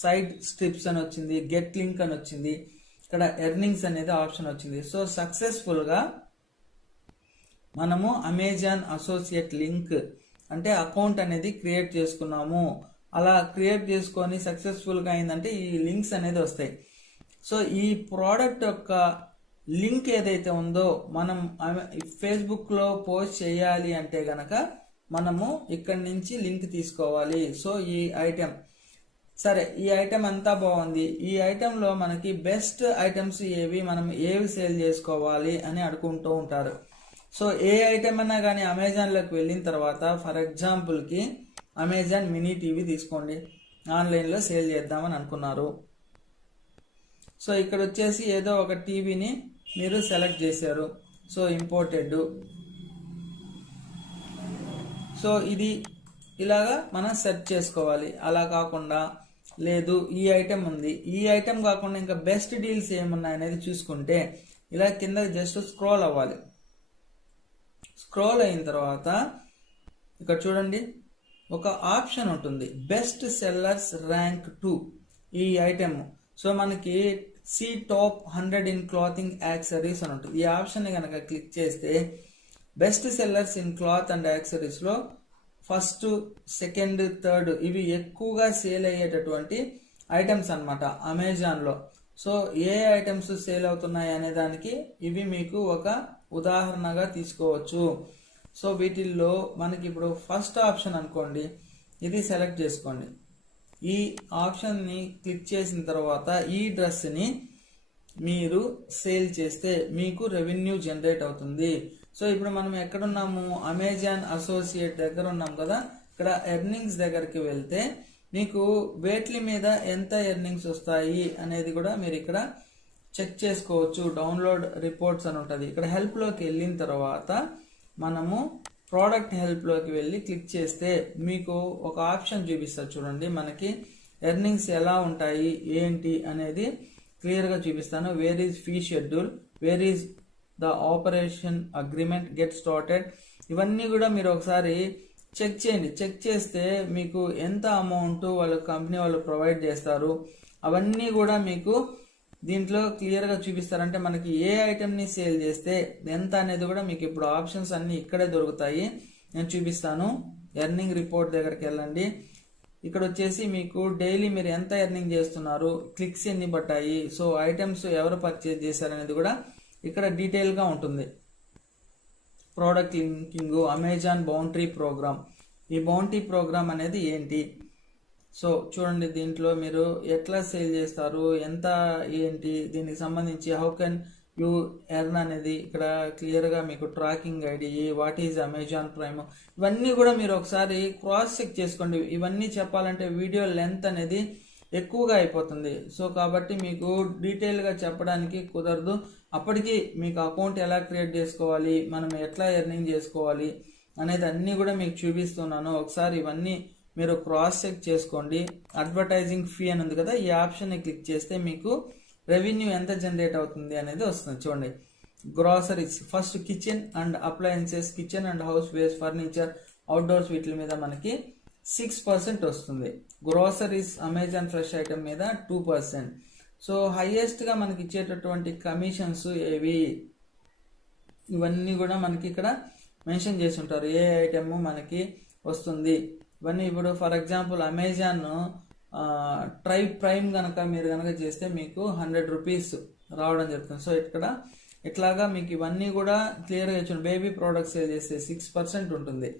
సైట్ స్ట్రిప్స్ అని వచ్చింది, గెట్ లింక్ అని వచ్చింది, ఇక్కడ ఎర్నింగ్స్ అనేది ఆప్షన్ వచ్చింది. సో సక్సెస్ఫుల్గా మనము అమెజాన్ అసోసియేట్ లింక్ అంటే అకౌంట్ అనేది క్రియేట్ చేసుకున్నాము. అలా క్రియేట్ చేసుకొని సక్సెస్ఫుల్గా అయిందంటే ఈ లింక్స్ అనేది వస్తాయి. సో ఈ ప్రోడక్ట్ యొక్క లింక్ ఏదైతే ఉందో మనం ఫేస్బుక్లో పోస్ట్ చేయాలి అంటే గనక మనము ఇక్కడి నుంచి లింక్ తీసుకోవాలి. సో ఈ ఐటెం సరే, ఈ ఐటెం అంతా బాగుంది. ఈ ఐటెంలో మనకి బెస్ట్ ఐటమ్స్ ఏవి, మనం ఏవి సేల్ చేసుకోవాలి అని అనుకుంటూ ఉంటారు. సో ఏ ఐటెం అన్నా కానీ అమెజాన్లోకి వెళ్ళిన తర్వాత ఫర్ ఎగ్జాంపుల్కి అమెజాన్ మినీ టీవీ తీసుకోండి, ఆన్లైన్లో సేల్ చేద్దామని అనుకున్నారు. సో ఇక్కడ వచ్చేసి ఏదో ఒక టీవీని మీరు సెలెక్ట్ చేశారు. So imported. సో ఇది ఇలాగా మనం సెర్చ్ చేసుకోవాలి. అలా కాకుండా లేదు ఈ ఐటెం ఉంది, ఈ ఐటెం కాకుండా ఇంకా బెస్ట్ డీల్స్ ఏమున్నాయి అనేది చూసుకుంటే ఇలా కింద జస్ట్ స్క్రోల్ అవ్వాలి. స్క్రోల్ అయిన తర్వాత ఇక్కడ చూడండి ఒక ఆప్షన్ ఉంటుంది, బెస్ట్ సెల్లర్స్ ర్యాంక్ 2 ఈ ఐటెం. సో మనకి see top 100 in clothing accessories అని ఉంటుంది. ఈ ఆప్షన్ కనుక క్లిక్ చేస్తే best sellers in cloth and యాక్సరీస్లో ఫస్ట్, సెకండ్, థర్డ్ ఇవి ఎక్కువగా సేల్ అయ్యేటటువంటి ఐటమ్స్ అనమాట అమెజాన్లో. సో ఏ ఐటమ్స్ సేల్ అవుతున్నాయి అనే దానికి ఇవి మీకు ఒక ఉదాహరణగా తీసుకోవచ్చు. సో వీటిల్లో మనకి ఇప్పుడు ఫస్ట్ ఆప్షన్ అనుకోండి, ఇది సెలెక్ట్ చేసుకోండి. ఈ ఆప్షన్ని క్లిక్ చేసిన తర్వాత ఈ డ్రెస్ని మీరు సేల్ చేస్తే మీకు రెవెన్యూ జనరేట్ అవుతుంది. సో ఇప్పుడు మనం ఎక్కడున్నాము, అమెజాన్ అసోసియేట్ దగ్గర ఉన్నాం కదా. ఇక్కడ ఎర్నింగ్స్ దగ్గరికి వెళ్తే మీకు వేట్ల మీద ఎంత ఎర్నింగ్స్ వస్తాయి అనేది కూడా మీరు ఇక్కడ చెక్ చేసుకోవచ్చు. డౌన్లోడ్ రిపోర్ట్స్ అని ఉంటుంది. ఇక్కడ హెల్ప్లోకి వెళ్ళిన తర్వాత మనము ప్రోడక్ట్ హెల్ప్లోకి వెళ్ళి క్లిక్ చేస్తే మీకు ఒక ఆప్షన్ చూపిస్తారు చూడండి. మనకి ఎర్నింగ్స్ ఎలా ఉంటాయి ఏంటి అనేది క్లియర్గా చూపిస్తాను. Where is fee schedule, where is the operation agreement, get started, ఇవన్నీ కూడా మీరు ఒకసారి చెక్ చేయండి. చెక్ చేస్తే మీకు ఎంత అమౌంట్ వాళ్ళ కంపెనీ వాళ్ళు ప్రొవైడ్ చేస్తారు అవన్నీ కూడా మీకు దీంట్లో క్లియర్గా చూపిస్తారంటే మనకి ఏ ఐటెంని సేల్ చేస్తే ఎంత అనేది కూడా మీకు ఇప్పుడు ఆప్షన్స్ అన్నీ ఇక్కడే దొరుకుతాయి. నేను చూపిస్తాను. ఎర్నింగ్ రిపోర్ట్ దగ్గరికి వెళ్ళండి. ఇక్కడ వచ్చేసి మీకు డైలీ మీరు ఎంత ఎర్నింగ్ చేస్తున్నారు, క్లిక్స్ ఎన్ని పట్టాయి, సో ఐటమ్స్ ఎవరు పర్చేజ్ చేశారనేది కూడా ఇక్కడ డీటెయిల్గా ఉంటుంది. Product linking, Amazon boundary program. ఈ బౌండరీ ప్రోగ్రామ్ అనేది ఏంటి, సో చూడండి దీంట్లో మీరు ఎట్లా సేల్ చేస్తారు, ఎంత ఏంటి, దీనికి సంబంధించి హౌ కెన్ యూ ఎర్న్ అనేది ఇక్కడ క్లియర్గా మీకు tracking ID, what is Amazon prime, ఇవన్నీ కూడా మీరు ఒకసారి క్రాస్ చెక్ చేసుకోండి. ఇవన్నీ చెప్పాలంటే వీడియో లెంత్ అనేది ఎక్కువగా అయిపోతుంది. సో కాబట్టి మీకు డీటెయిల్గా చెప్పడానికి కుదరదు. అప్పటికి మీకు అకౌంట్ ఎలా క్రియేట్ చేసుకోవాలి, మనం ఎట్లా ఎర్నింగ్ చేసుకోవాలి అనేది అన్నీ కూడా మీకు చూపిస్తున్నాను. ఒకసారి ఇవన్నీ మీరు క్రాస్ చెక్ చేసుకోండి. అడ్వర్టైజింగ్ ఫీ అని ఉంది కదా, ఈ ఆప్షన్ని క్లిక్ చేస్తే మీకు రెవెన్యూ ఎంత జనరేట్ అవుతుంది అనేది వస్తుంది. చూడండి groceries, first kitchen and appliances, kitchen and house wares, furniture, outdoors వీటి మీద మనకి 6% వస్తుంది. గ్రోసరీస్ అమెజాన్ ఫ్రెష్ ఐటమ్ మీద 2%. సో హైయెస్ట్గా మనకి ఇచ్చేటటువంటి కమిషన్స్ ఏవి, ఇవన్నీ కూడా మనకి ఇక్కడ మెన్షన్ చేసి ఉంటారు. ఏ ఐటమ్ మనకి వస్తుంది ఇవన్నీ. ఇప్పుడు ఫర్ ఎగ్జాంపుల్ అమెజాన్ ప్రైమ్ కనుక మీరు కనుక చేస్తే మీకు 100 రూపీస్ రావడం జరుగుతుంది. సో ఇక్కడ ఇట్లాగా మీకు ఇవన్నీ కూడా క్లియర్గా ఇచ్చిన. బేబీ ప్రోడక్ట్స్ సేల్ చేస్తే 6% ఉంటుంది.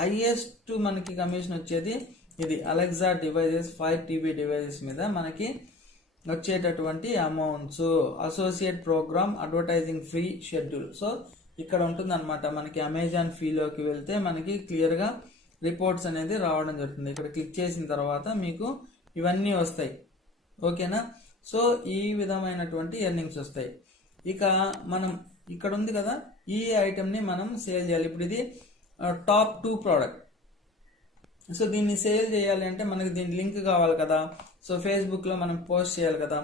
హైయెస్ట్ మనకి కమిషన్ వచ్చేది ఇది అలెక్సా డివైజెస్, 5 టీవీ డివైజెస్ మీద మనకి వచ్చేటటువంటి amounts. Associate program, advertising free schedule. So ఇక్కడ ఉంటుంది అనమాట. మనకి అమెజాన్ ఫీలోకి వెళ్తే మనకి క్లియర్గా రిపోర్ట్స్ అనేది రావడం జరుగుతుంది. ఇక్కడ క్లిక్ చేసిన తర్వాత మీకు ఇవన్నీ వస్తాయి. ఓకేనా. సో ఈ విధమైనటువంటి ఎర్నింగ్స్ వస్తాయి. ఇక మనం ఇక్కడ ఉంది కదా, ఈ ఐటెంని మనం సేల్ చేయాలి. ఇప్పుడు ఇది టాప్ 2 ప్రోడక్ట్. సో దీన్ని సేల్ చేయాలి అంటే మనకి దీని లింక్ కావాలి కదా. సో ఫేస్బుక్లో మనం పోస్ట్ చేయాలి కదా.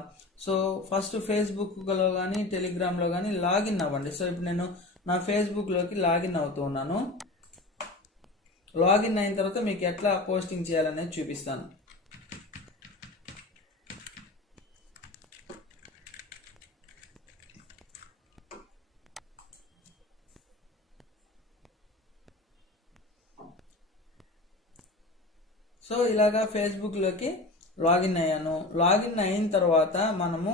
సో ఫస్ట్ ఫేస్బుక్లో కానీ టెలిగ్రామ్లో కానీ లాగిన్ అవ్వండి. సో ఇప్పుడు నేను నా ఫేస్బుక్లోకి లాగిన్ అవుతూ ఉన్నాను. లాగిన్ అయిన తర్వాత మీకు ఎట్లా పోస్టింగ్ చేయాలనేది చూపిస్తాను. సో ఇలాగా ఫేస్బుక్లోకి లాగిన్ అయ్యాను. లాగిన్ అయిన తర్వాత మనము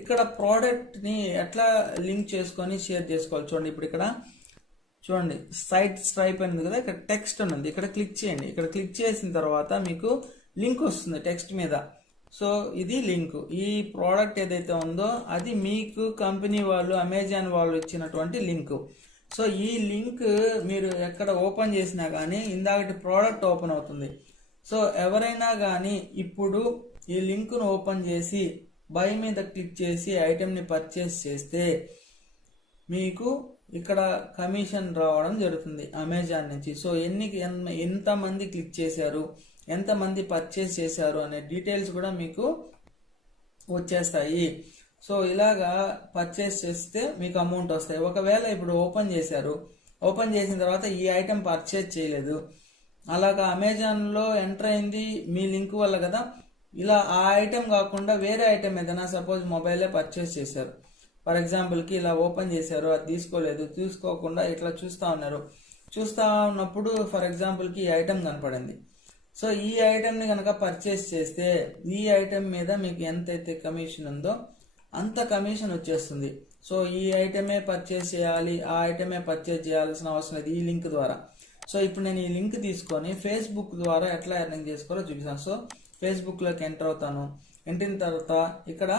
ఇక్కడ ప్రోడక్ట్ని ఎట్లా లింక్ చేసుకొని షేర్ చేసుకోవాలి చూడండి. ఇప్పుడు ఇక్కడ చూడండి సైట్ స్ట్రైప్ అనేది కదా, ఇక్కడ టెక్స్ట్ అని ఉంది, ఇక్కడ క్లిక్ చేయండి. ఇక్కడ క్లిక్ చేసిన తర్వాత మీకు లింక్ వస్తుంది టెక్స్ట్ మీద. సో ఇది లింక్. ఈ ప్రోడక్ట్ ఏదైతే ఉందో అది మీకు కంపెనీ వాళ్ళు అమెజాన్ వాళ్ళు ఇచ్చినటువంటి లింక్. సో ఈ లింక్ మీరు ఎక్కడ ఓపెన్ చేసినా కానీ ఇందాకటి ప్రోడక్ట్ ఓపెన్ అవుతుంది. సో ఎవరైనా కానీ ఇప్పుడు ఈ లింక్ను ఓపెన్ చేసి బై మీద క్లిక్ చేసి ఐటెంని పర్చేస్ చేస్తే మీకు ఇక్కడ కమిషన్ రావడం జరుగుతుంది అమెజాన్ నుంచి. సో ఎంతమంది క్లిక్ చేశారు, ఎంతమంది పర్చేస్ చేశారు అనే డీటెయిల్స్ కూడా మీకు వచ్చేస్తాయి. సో ఇలాగా పర్చేస్ చేస్తే మీకు అమౌంట్ వస్తాయి. ఒకవేళ ఇప్పుడు ఓపెన్ చేశారు, ఓపెన్ చేసిన తర్వాత ఈ ఐటెం పర్చేస్ చేయలేదు, అలాగా అమెజాన్లో ఎంటర్ అయింది మీ లింక్ వల్ల కదా, ఇలా ఆ ఐటెం కాకుండా వేరే ఐటెం ఏదైనా సపోజ్ మొబైలే పర్చేస్ చేశారు, ఫర్ ఎగ్జాంపుల్కి ఇలా ఓపెన్ చేశారు, అది తీసుకోలేదు, తీసుకోకుండా ఇట్లా చూస్తూ ఉన్నారు. చూస్తూ ఉన్నప్పుడు ఫర్ ఎగ్జాంపుల్కి ఈ ఐటెం కనపడింది. సో ఈ ఐటెంని కనుక పర్చేస్ చేస్తే ఈ ఐటెం మీద మీకు ఎంతైతే కమిషన్ ఉందో అంత కమిషన్ వచ్చేస్తుంది. సో ఈ ఐటమే పర్చేస్ చేయాలి, ఆ ఐటమే పర్చేస్ చేయాల్సిన అవసరం లేదు ఈ లింక్ ద్వారా. సో ఇప్పుడు నేను ఈ లింక్ తీసుకొని ఫేస్బుక్ ద్వారా ఎట్లా ఎర్నింగ్ చేసుకోవాలో చూపిస్తాను. సో ఫేస్బుక్లోకి ఎంటర్ అవుతాను. ఎంటర్ అయిన తర్వాత ఇక్కడ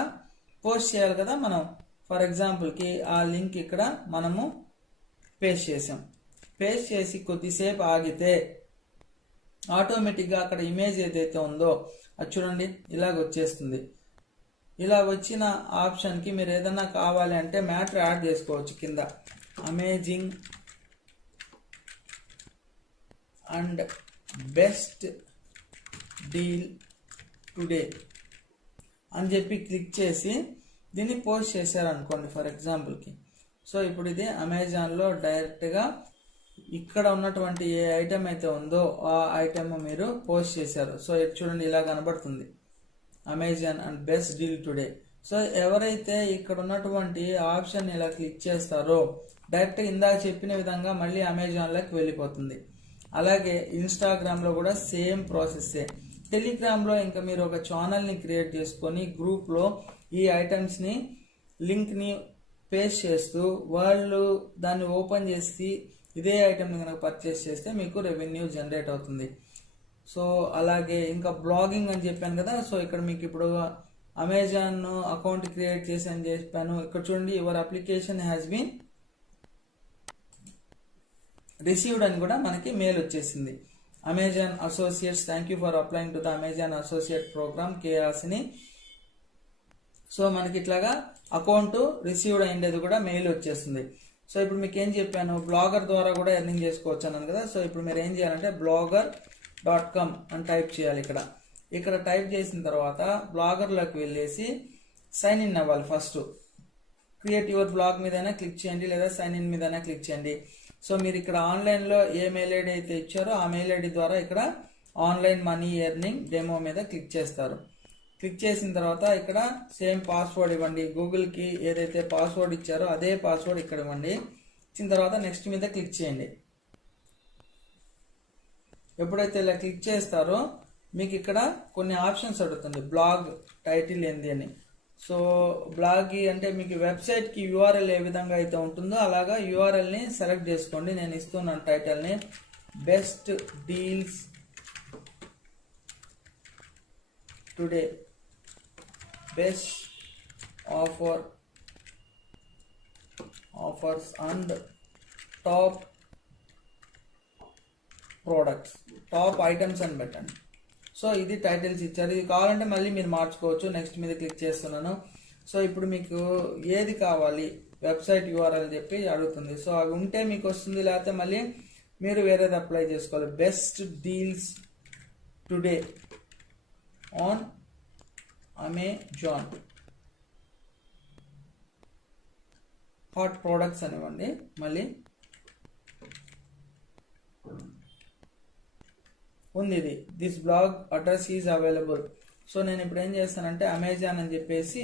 పోస్ట్ చేయాలి కదా మనం. ఫర్ ఎగ్జాంపుల్కి ఆ లింక్ ఇక్కడ మనము పేస్ట్ చేసాం. పేస్ట్ చేసి కొద్దిసేపు ఆగితే ఆటోమేటిక్గా అక్కడ ఇమేజ్ ఏదైతే ఉందో అది చూడండి ఇలాగ వచ్చేస్తుంది. ఇలా వచ్చిన ఆప్షన్కి మీరు ఏదైనా కావాలి అంటే మ్యాటర్ యాడ్ చేసుకోవచ్చు కింద. Amazing and best deal today అని చెప్పి క్లిక్ చేసి దీన్ని పోస్ట్ చేశారనుకోండి ఫర్ ఎగ్జాంపుల్కి. సో ఇప్పుడు ఇది అమెజాన్లో డైరెక్ట్గా ఇక్కడ ఉన్నటువంటి ఏ ఐటెం అయితే ఉందో ఆ ఐటెం మీరు పోస్ట్ చేశారు. సో చూడండి ఇలా కనబడుతుంది Amazon and best deal today. So ఎవరైతే ఇక్కడ ఉన్నటువంటి ఆప్షన్ ఇలా క్లిక్ చేస్తారో డైరెక్ట్గా ఇందాక చెప్పిన విధంగా మళ్ళీ అమెజాన్లోకి వెళ్ళిపోతుంది. అలాగే ఇన్స్టాగ్రామ్లో కూడా సేమ్ ప్రాసెస్సే. టెలిగ్రామ్లో ఇంకా మీరు ఒక ఛానల్ని క్రియేట్ చేసుకొని గ్రూప్లో ఈ ఐటమ్స్ని లింక్ని పేస్ట్ చేస్తూ వాళ్ళు దాన్ని ఓపెన్ చేసి ఇదే ఐటమ్ని కనుక పర్చేస్ చేస్తే మీకు రెవెన్యూ జనరేట్ అవుతుంది. సో అలాగే ఇంకా బ్లాగింగ్ అని చెప్పాను కదా. సో ఇక్కడ మీకు ఇప్పుడు అమెజాన్ అకౌంట్ క్రియేట్ చేసి అని చెప్పాను. ఇక్కడ చూడండి your application has been received అని కూడా మనకి మెయిల్ వచ్చేసింది. Amazon associates thank you for applying to the Amazon associate program కేఆర్స్ని. సో మనకి ఇట్లాగా అకౌంట్ రిసీవ్డ్ అయ్యేది కూడా మెయిల్ వచ్చేస్తుంది. సో ఇప్పుడు మీకు ఏం చెప్పాను, బ్లాగర్ ద్వారా కూడా ఎర్నింగ్ చేసుకోవచ్చు అన్నాను కదా. సో ఇప్పుడు మీరు ఏం చేయాలంటే blogger.com అని టైప్ చేయాలి. ఇక్కడ టైప్ చేసిన తర్వాత బ్లాగర్లోకి వెళ్ళేసి సైన్ ఇన్ అవ్వాలి. ఫస్ట్ క్రియేట్ యువర్ బ్లాగ్ మీదైనా క్లిక్ చేయండి లేదా సైన్ ఇన్ మీదైనా క్లిక్ చేయండి. సో మీరు ఇక్కడ ఆన్లైన్లో ఏ మెయిల్ ఐడి అయితే ఇచ్చారో ఆ మెయిల్ ఐడి ద్వారా ఇక్కడ ఆన్లైన్ మనీ ఎర్నింగ్ డెమో మీద క్లిక్ చేస్తారు. క్లిక్ చేసిన తర్వాత ఇక్కడ సేమ్ పాస్వర్డ్ ఇవ్వండి. గూగుల్కి ఏదైతే పాస్వర్డ్ ఇచ్చారో అదే పాస్వర్డ్ ఇక్కడ ఇవ్వండి. ఇచ్చిన తర్వాత నెక్స్ట్ మీద క్లిక్ చేయండి. ఎప్పుడైతే ఇలా క్లిక్ చేస్తారో మీకు ఇక్కడ కొన్ని ఆప్షన్స్ అడుగుతుంది. బ్లాగ్ టైటిల్ ఏంది అని. సో బ్లాగ్ అంటే మీకు వెబ్సైట్కి యూఆర్ఎల్ ఏ విధంగా అయితే ఉంటుందో అలాగా యూఆర్ఎల్ని సెలెక్ట్ చేసుకోండి. నేను ఇస్తున్నాను టైటిల్ని best deals today, best offers and top products, top items అని పెట్టండి. సో ఇది టైటిల్స్ ఇచ్చారు. ఇది కావాలంటే మళ్ళీ మీరు మార్చుకోవచ్చు. నెక్స్ట్ మీద క్లిక్ చేస్తున్నాను. సో ఇప్పుడు మీకు ఏది కావాలి వెబ్సైట్ యూఆర్ఎల్ చెప్పి అడుగుతుంది. సో అవి ఉంటే మీకు వస్తుంది, లేకపోతే మళ్ళీ మీరు వేరేది అప్లై చేసుకోవాలి. Best deals today on Amazon hot products అనివ్వండి. మళ్ళీ ఉంది ఇది. This blog address is available. So నేను ఇప్పుడు ఏం చేస్తానంటే అమెజాన్ అని చెప్పేసి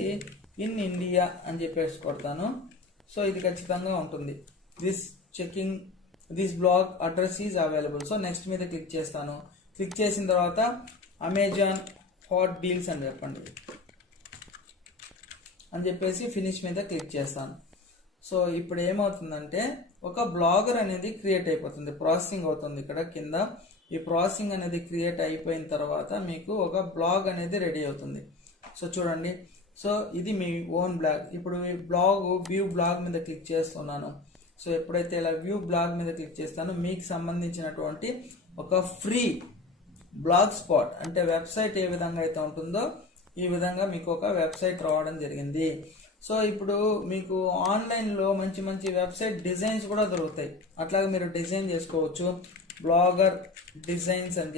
ఇన్ ఇండియా అని చెప్పేసి కొడతాను. సో ఇది ఖచ్చితంగా ఉంటుంది. This blog address is available. So next మీద క్లిక్ చేస్తాను. క్లిక్ చేసిన తర్వాత అమెజాన్ హాట్ డీల్స్ అని చెప్పండి అని చెప్పేసి ఫినిష్ మీద క్లిక్ చేస్తాను. సో ఇప్పుడు ఏమవుతుందంటే ఒక బ్లాగర్ అనేది క్రియేట్ అయిపోతుంది, ప్రాసెసింగ్ అవుతుంది ఇక్కడ కింద. ఈ ప్రాసెసింగ్ అనేది క్రియేట్ అయిపోయిన తర్వాత మీకు ఒక బ్లాగ్ అనేది రెడీ అవుతుంది. సో చూడండి, సో ఇది మీ ఓన్ బ్లాగ్. ఇప్పుడు ఈ బ్లాగ్ వ్యూ బ్లాగ్ మీద క్లిక్ చేస్తున్నాను. సో ఎప్పుడైతే ఇలా వ్యూ బ్లాగ్ మీద క్లిక్ చేస్తానో మీకు సంబంధించినటువంటి ఒక ఫ్రీ బ్లాగ్ స్పాట్ అంటే వెబ్సైట్ ఏ విధంగా అయితే ఉంటుందో ఈ విధంగా మీకు ఒక వెబ్సైట్ రావడం జరిగింది. సో ఇప్పుడు మీకు ఆన్లైన్లో మంచి మంచి వెబ్సైట్ డిజైన్స్ కూడా దొరుకుతాయి. అట్లాగే మీరు డిజైన్ చేసుకోవచ్చు. బ్లాగర్ డిజైన్స్ అని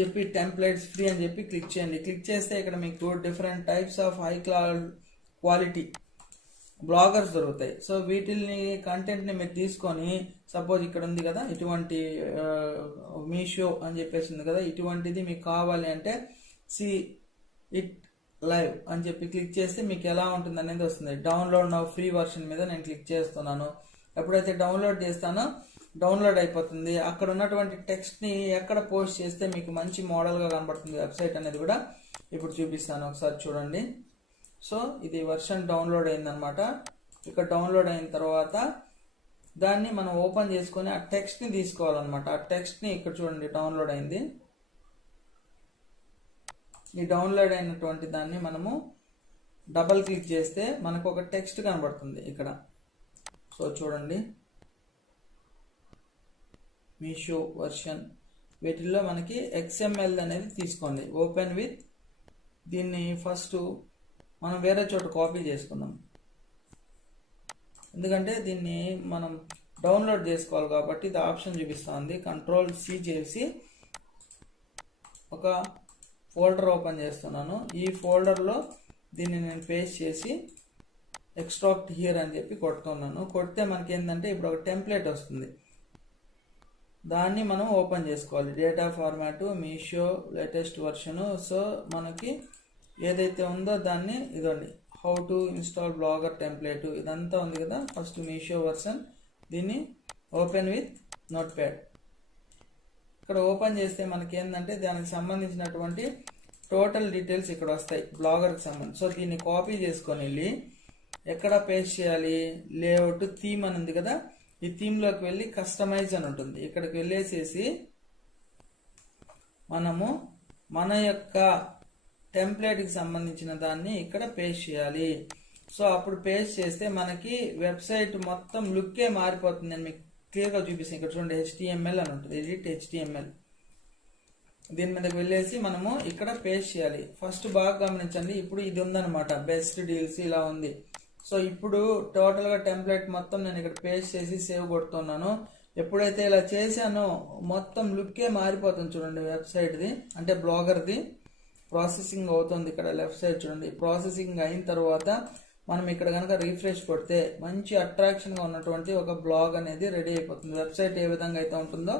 చెప్పి టెంప్లెట్స్ ఫ్రీ అని చెప్పి క్లిక్ చేయండి. క్లిక్ చేస్తే ఇక్కడ మీకు different types of high quality bloggers దొరుకుతాయి. సో వీటిని కంటెంట్ని మీరు తీసుకొని సపోజ్ ఇక్కడ ఉంది కదా ఇటువంటి మీషో అని చెప్పేసి ఉంది కదా, ఇటువంటిది మీకు కావాలి అంటే సి ఇట్ లైవ్ అని చెప్పి క్లిక్ చేస్తే మీకు ఎలా ఉంటుంది అనేది వస్తుంది. డౌన్లోడ్ నౌ ఫ్రీ వర్షన్ మీద నేను క్లిక్ చేస్తున్నాను. ఎప్పుడైతే డౌన్లోడ్ చేస్తానో డౌన్లోడ్ అయిపోతుంది. అక్కడ ఉన్నటువంటి టెక్స్ట్ని ఎక్కడ పోస్ట్ చేస్తే మీకు మంచి మోడల్గా కనబడుతుంది వెబ్సైట్ అనేది కూడా ఇప్పుడు చూపిస్తాను, ఒకసారి చూడండి. సో ఇది వర్షన్ డౌన్లోడ్ అయిందనమాట. ఇక్కడ డౌన్లోడ్ అయిన తర్వాత దాన్ని మనం ఓపెన్ చేసుకొని ఆ టెక్స్ట్ని తీసుకోవాలన్నమాట. ఆ టెక్స్ట్ని ఇక్కడ చూడండి డౌన్లోడ్ అయింది. ఈ డౌన్లోడ్ అయినటువంటి దాన్ని మనము డబల్ క్లిక్ చేస్తే మనకు ఒక టెక్స్ట్ కనబడుతుంది ఇక్కడ. సో చూడండి, మీషో వర్షన్ వీటిల్లో మనకి XML అనేది తీసుకోండి. ఓపెన్ విత్ దీన్ని ఫస్ట్ మనం వేరే చోట కాపీ చేసుకుందాం, ఎందుకంటే దీన్ని మనం డౌన్లోడ్ చేసుకోవాలి కాబట్టి ఇది ఆప్షన్ చూపిస్తుంది. Ctrl+C చేసి ఒక ఫోల్డర్ ఓపెన్ చేస్తున్నాను. ఈ ఫోల్డర్లో దీన్ని నేను పేస్ట్ చేసి ఎక్స్ట్రాక్ట్ హియర్ అని చెప్పి కొడుతున్నాను. కొడితే మనకి ఏంటంటే ఇప్పుడు ఒక టెంప్లెట్ వస్తుంది. దాన్ని మనం ఓపెన్ చేసుకోవాలి. డేటా ఫార్మాట్ మీషో లేటెస్ట్ వర్షను. సో మనకి ఏదైతే ఉందో దాన్ని ఇదండి how to install blogger template ఇదంతా ఉంది కదా. ఫస్ట్ మీషో వర్షన్ దీన్ని ఓపెన్ విత్ నోట్ ప్యాడ్. ఇక్కడ ఓపెన్ చేస్తే మనకి ఏంటంటే దానికి సంబంధించినటువంటి టోటల్ డీటెయిల్స్ ఇక్కడ వస్తాయి బ్లాగర్కి సంబంధించి. సో దీన్ని కాపీ చేసుకొని వెళ్ళి ఎక్కడ పేస్ట్ చేయాలి, లేఅవుట్ థీమ్ అని ఉంది కదా, ఈ థీమ్లోకి వెళ్ళి కస్టమైజ్ అని ఉంటుంది. ఇక్కడికి వెళ్ళేసేసి మనము మన యొక్క టెంప్లెట్కి సంబంధించిన దాన్ని ఇక్కడ పేస్ట్ చేయాలి. సో అప్పుడు పేస్ట్ చేస్తే మనకి వెబ్సైట్ మొత్తం లుక్కే మారిపోతుంది. నేను మీకు క్లియర్గా చూపిస్తాను. ఇక్కడ చూడండి HTML అని ఉంటుంది, ఎడిట్ HTML. దీని మీదకి వెళ్ళేసి మనము ఇక్కడ పేస్ట్ చేయాలి. ఫస్ట్ బాగా గమనించండి, ఇప్పుడు ఇది ఉందన్నమాట బెస్ట్ డీల్స్ ఇలా ఉంది. సో ఇప్పుడు టోటల్గా టెంప్లెట్ మొత్తం నేను ఇక్కడ పేస్ట్ చేసి సేవ్ కొడుతున్నాను. ఎప్పుడైతే ఇలా చేశానో మొత్తం లుక్కే మారిపోతుంది. చూడండి వెబ్సైట్ది అంటే బ్లాగర్ది ప్రాసెసింగ్ అవుతుంది. ఇక్కడ లెఫ్ట్ సైడ్ చూడండి, ప్రాసెసింగ్ అయిన తర్వాత మనం ఇక్కడ కనుక రిఫ్రెష్ కొడితే మంచి అట్రాక్షన్గా ఉన్నటువంటి ఒక బ్లాగ్ అనేది రెడీ అయిపోతుంది. వెబ్సైట్ ఏ విధంగా అయితే ఉంటుందో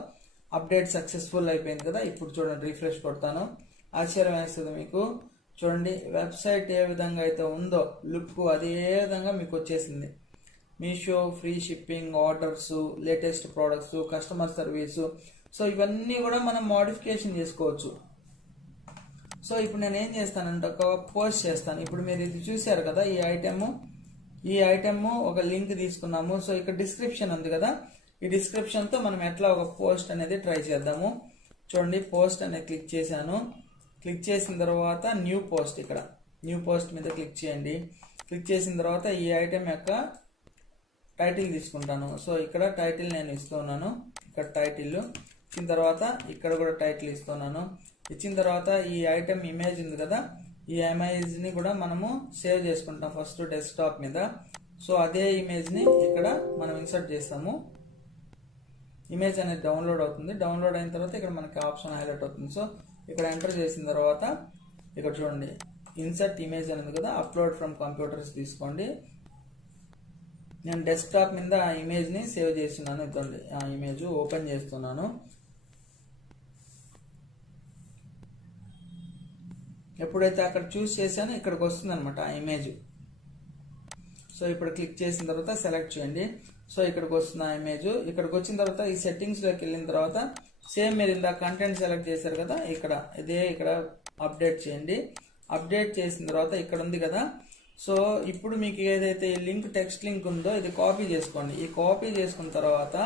అప్డేట్ సక్సెస్ఫుల్ అయిపోయింది కదా. ఇప్పుడు చూడండి రిఫ్రెష్ కొడతాను, ఆశ్చర్యం వేస్తుంది మీకు. చూడండి వెబ్సైట్ ఏ విధంగా అయితే ఉందో లుక్ అదే విధంగా మీకు వచ్చేసింది. Meesho free shipping, orders, latest products, customer service. So ఇవన్నీ కూడా మనం మోడిఫికేషన్ చేసుకోవచ్చు. సో ఇప్పుడు నేను ఏం చేస్తానంటే ఒక పోస్ట్ చేస్తాను. ఇప్పుడు మీరు ఇది చూశారు కదా, ఈ ఐటమ్ ఒక లింక్ తీసుకున్నాము. సో ఇక్కడ డిస్క్రిప్షన్ ఉంది కదా, ఈ డిస్క్రిప్షన్తో మనం ఎట్లా ఒక పోస్ట్ అనేది ట్రై చేద్దాము. చూడండి పోస్ట్ అనేది క్లిక్ చేశాను. క్లిక్ చేసిన తర్వాత న్యూ పోస్ట్, ఇక్కడ న్యూ పోస్ట్ మీద క్లిక్ చేయండి. క్లిక్ చేసిన తర్వాత ఈ ఐటమ్ యొక్క టైటిల్ తీసుకుంటాను. సో ఇక్కడ టైటిల్ నేను ఇస్తున్నాను. ఇక్కడ టైటిల్ ఇచ్చిన తర్వాత ఇక్కడ కూడా టైటిల్ ఇస్తున్నాను. ఇచ్చిన తర్వాత ఈ ఐటమ్ ఇమేజ్ ఉంది కదా, ఈ ఇమేజ్ని కూడా మనము సేవ్ చేసుకుంటాం ఫస్ట్ డెస్క్టాప్ మీద. సో అదే ఇమేజ్ని ఇక్కడ మనం ఇన్సర్ట్ చేస్తాము. ఇమేజ్ అనేది డౌన్లోడ్ అవుతుంది. డౌన్లోడ్ అయిన తర్వాత ఇక్కడ మనకి ఆప్షన్ హైలైట్ అవుతుంది. సో ఇక్కడ ఎంటర్ చేసిన తర్వాత ఇక్కడ చూడండి ఇన్సర్ట్ ఇమేజ్ అనేది కదా, అప్లోడ్ ఫ్రమ్ కంప్యూటర్స్ తీసుకోండి. నేను డెస్క్టాప్ మీద ఆ ఇమేజ్ని సేవ్ చేస్తున్నాను. ఇదండి ఆ ఇమేజ్ ఓపెన్ చేస్తున్నాను. ఎప్పుడైతే అక్కడ చూస్ చేశానో ఇక్కడికి వస్తుంది అనమాట ఆ ఇమేజ్. సో ఇప్పుడు క్లిక్ చేసిన తర్వాత సెలెక్ట్ చేయండి. సో ఇక్కడికి వస్తుంది ఆ ఇమేజ్. ఇక్కడికి వచ్చిన తర్వాత ఈ సెట్టింగ్స్లోకి వెళ్ళిన తర్వాత సేమ్ మీరు ఇందా కంటెంట్ సెలెక్ట్ చేశారు కదా, ఇక్కడ అప్డేట్ చేయండి. అప్డేట్ చేసిన తర్వాత ఇక్కడ ఉంది కదా, సో ఇప్పుడు మీకు ఏదైతే ఈ లింక్ టెక్స్ట్ లింక్ ఉందో ఇది కాపీ చేసుకోండి. ఈ కాపీ చేసుకున్న తర్వాత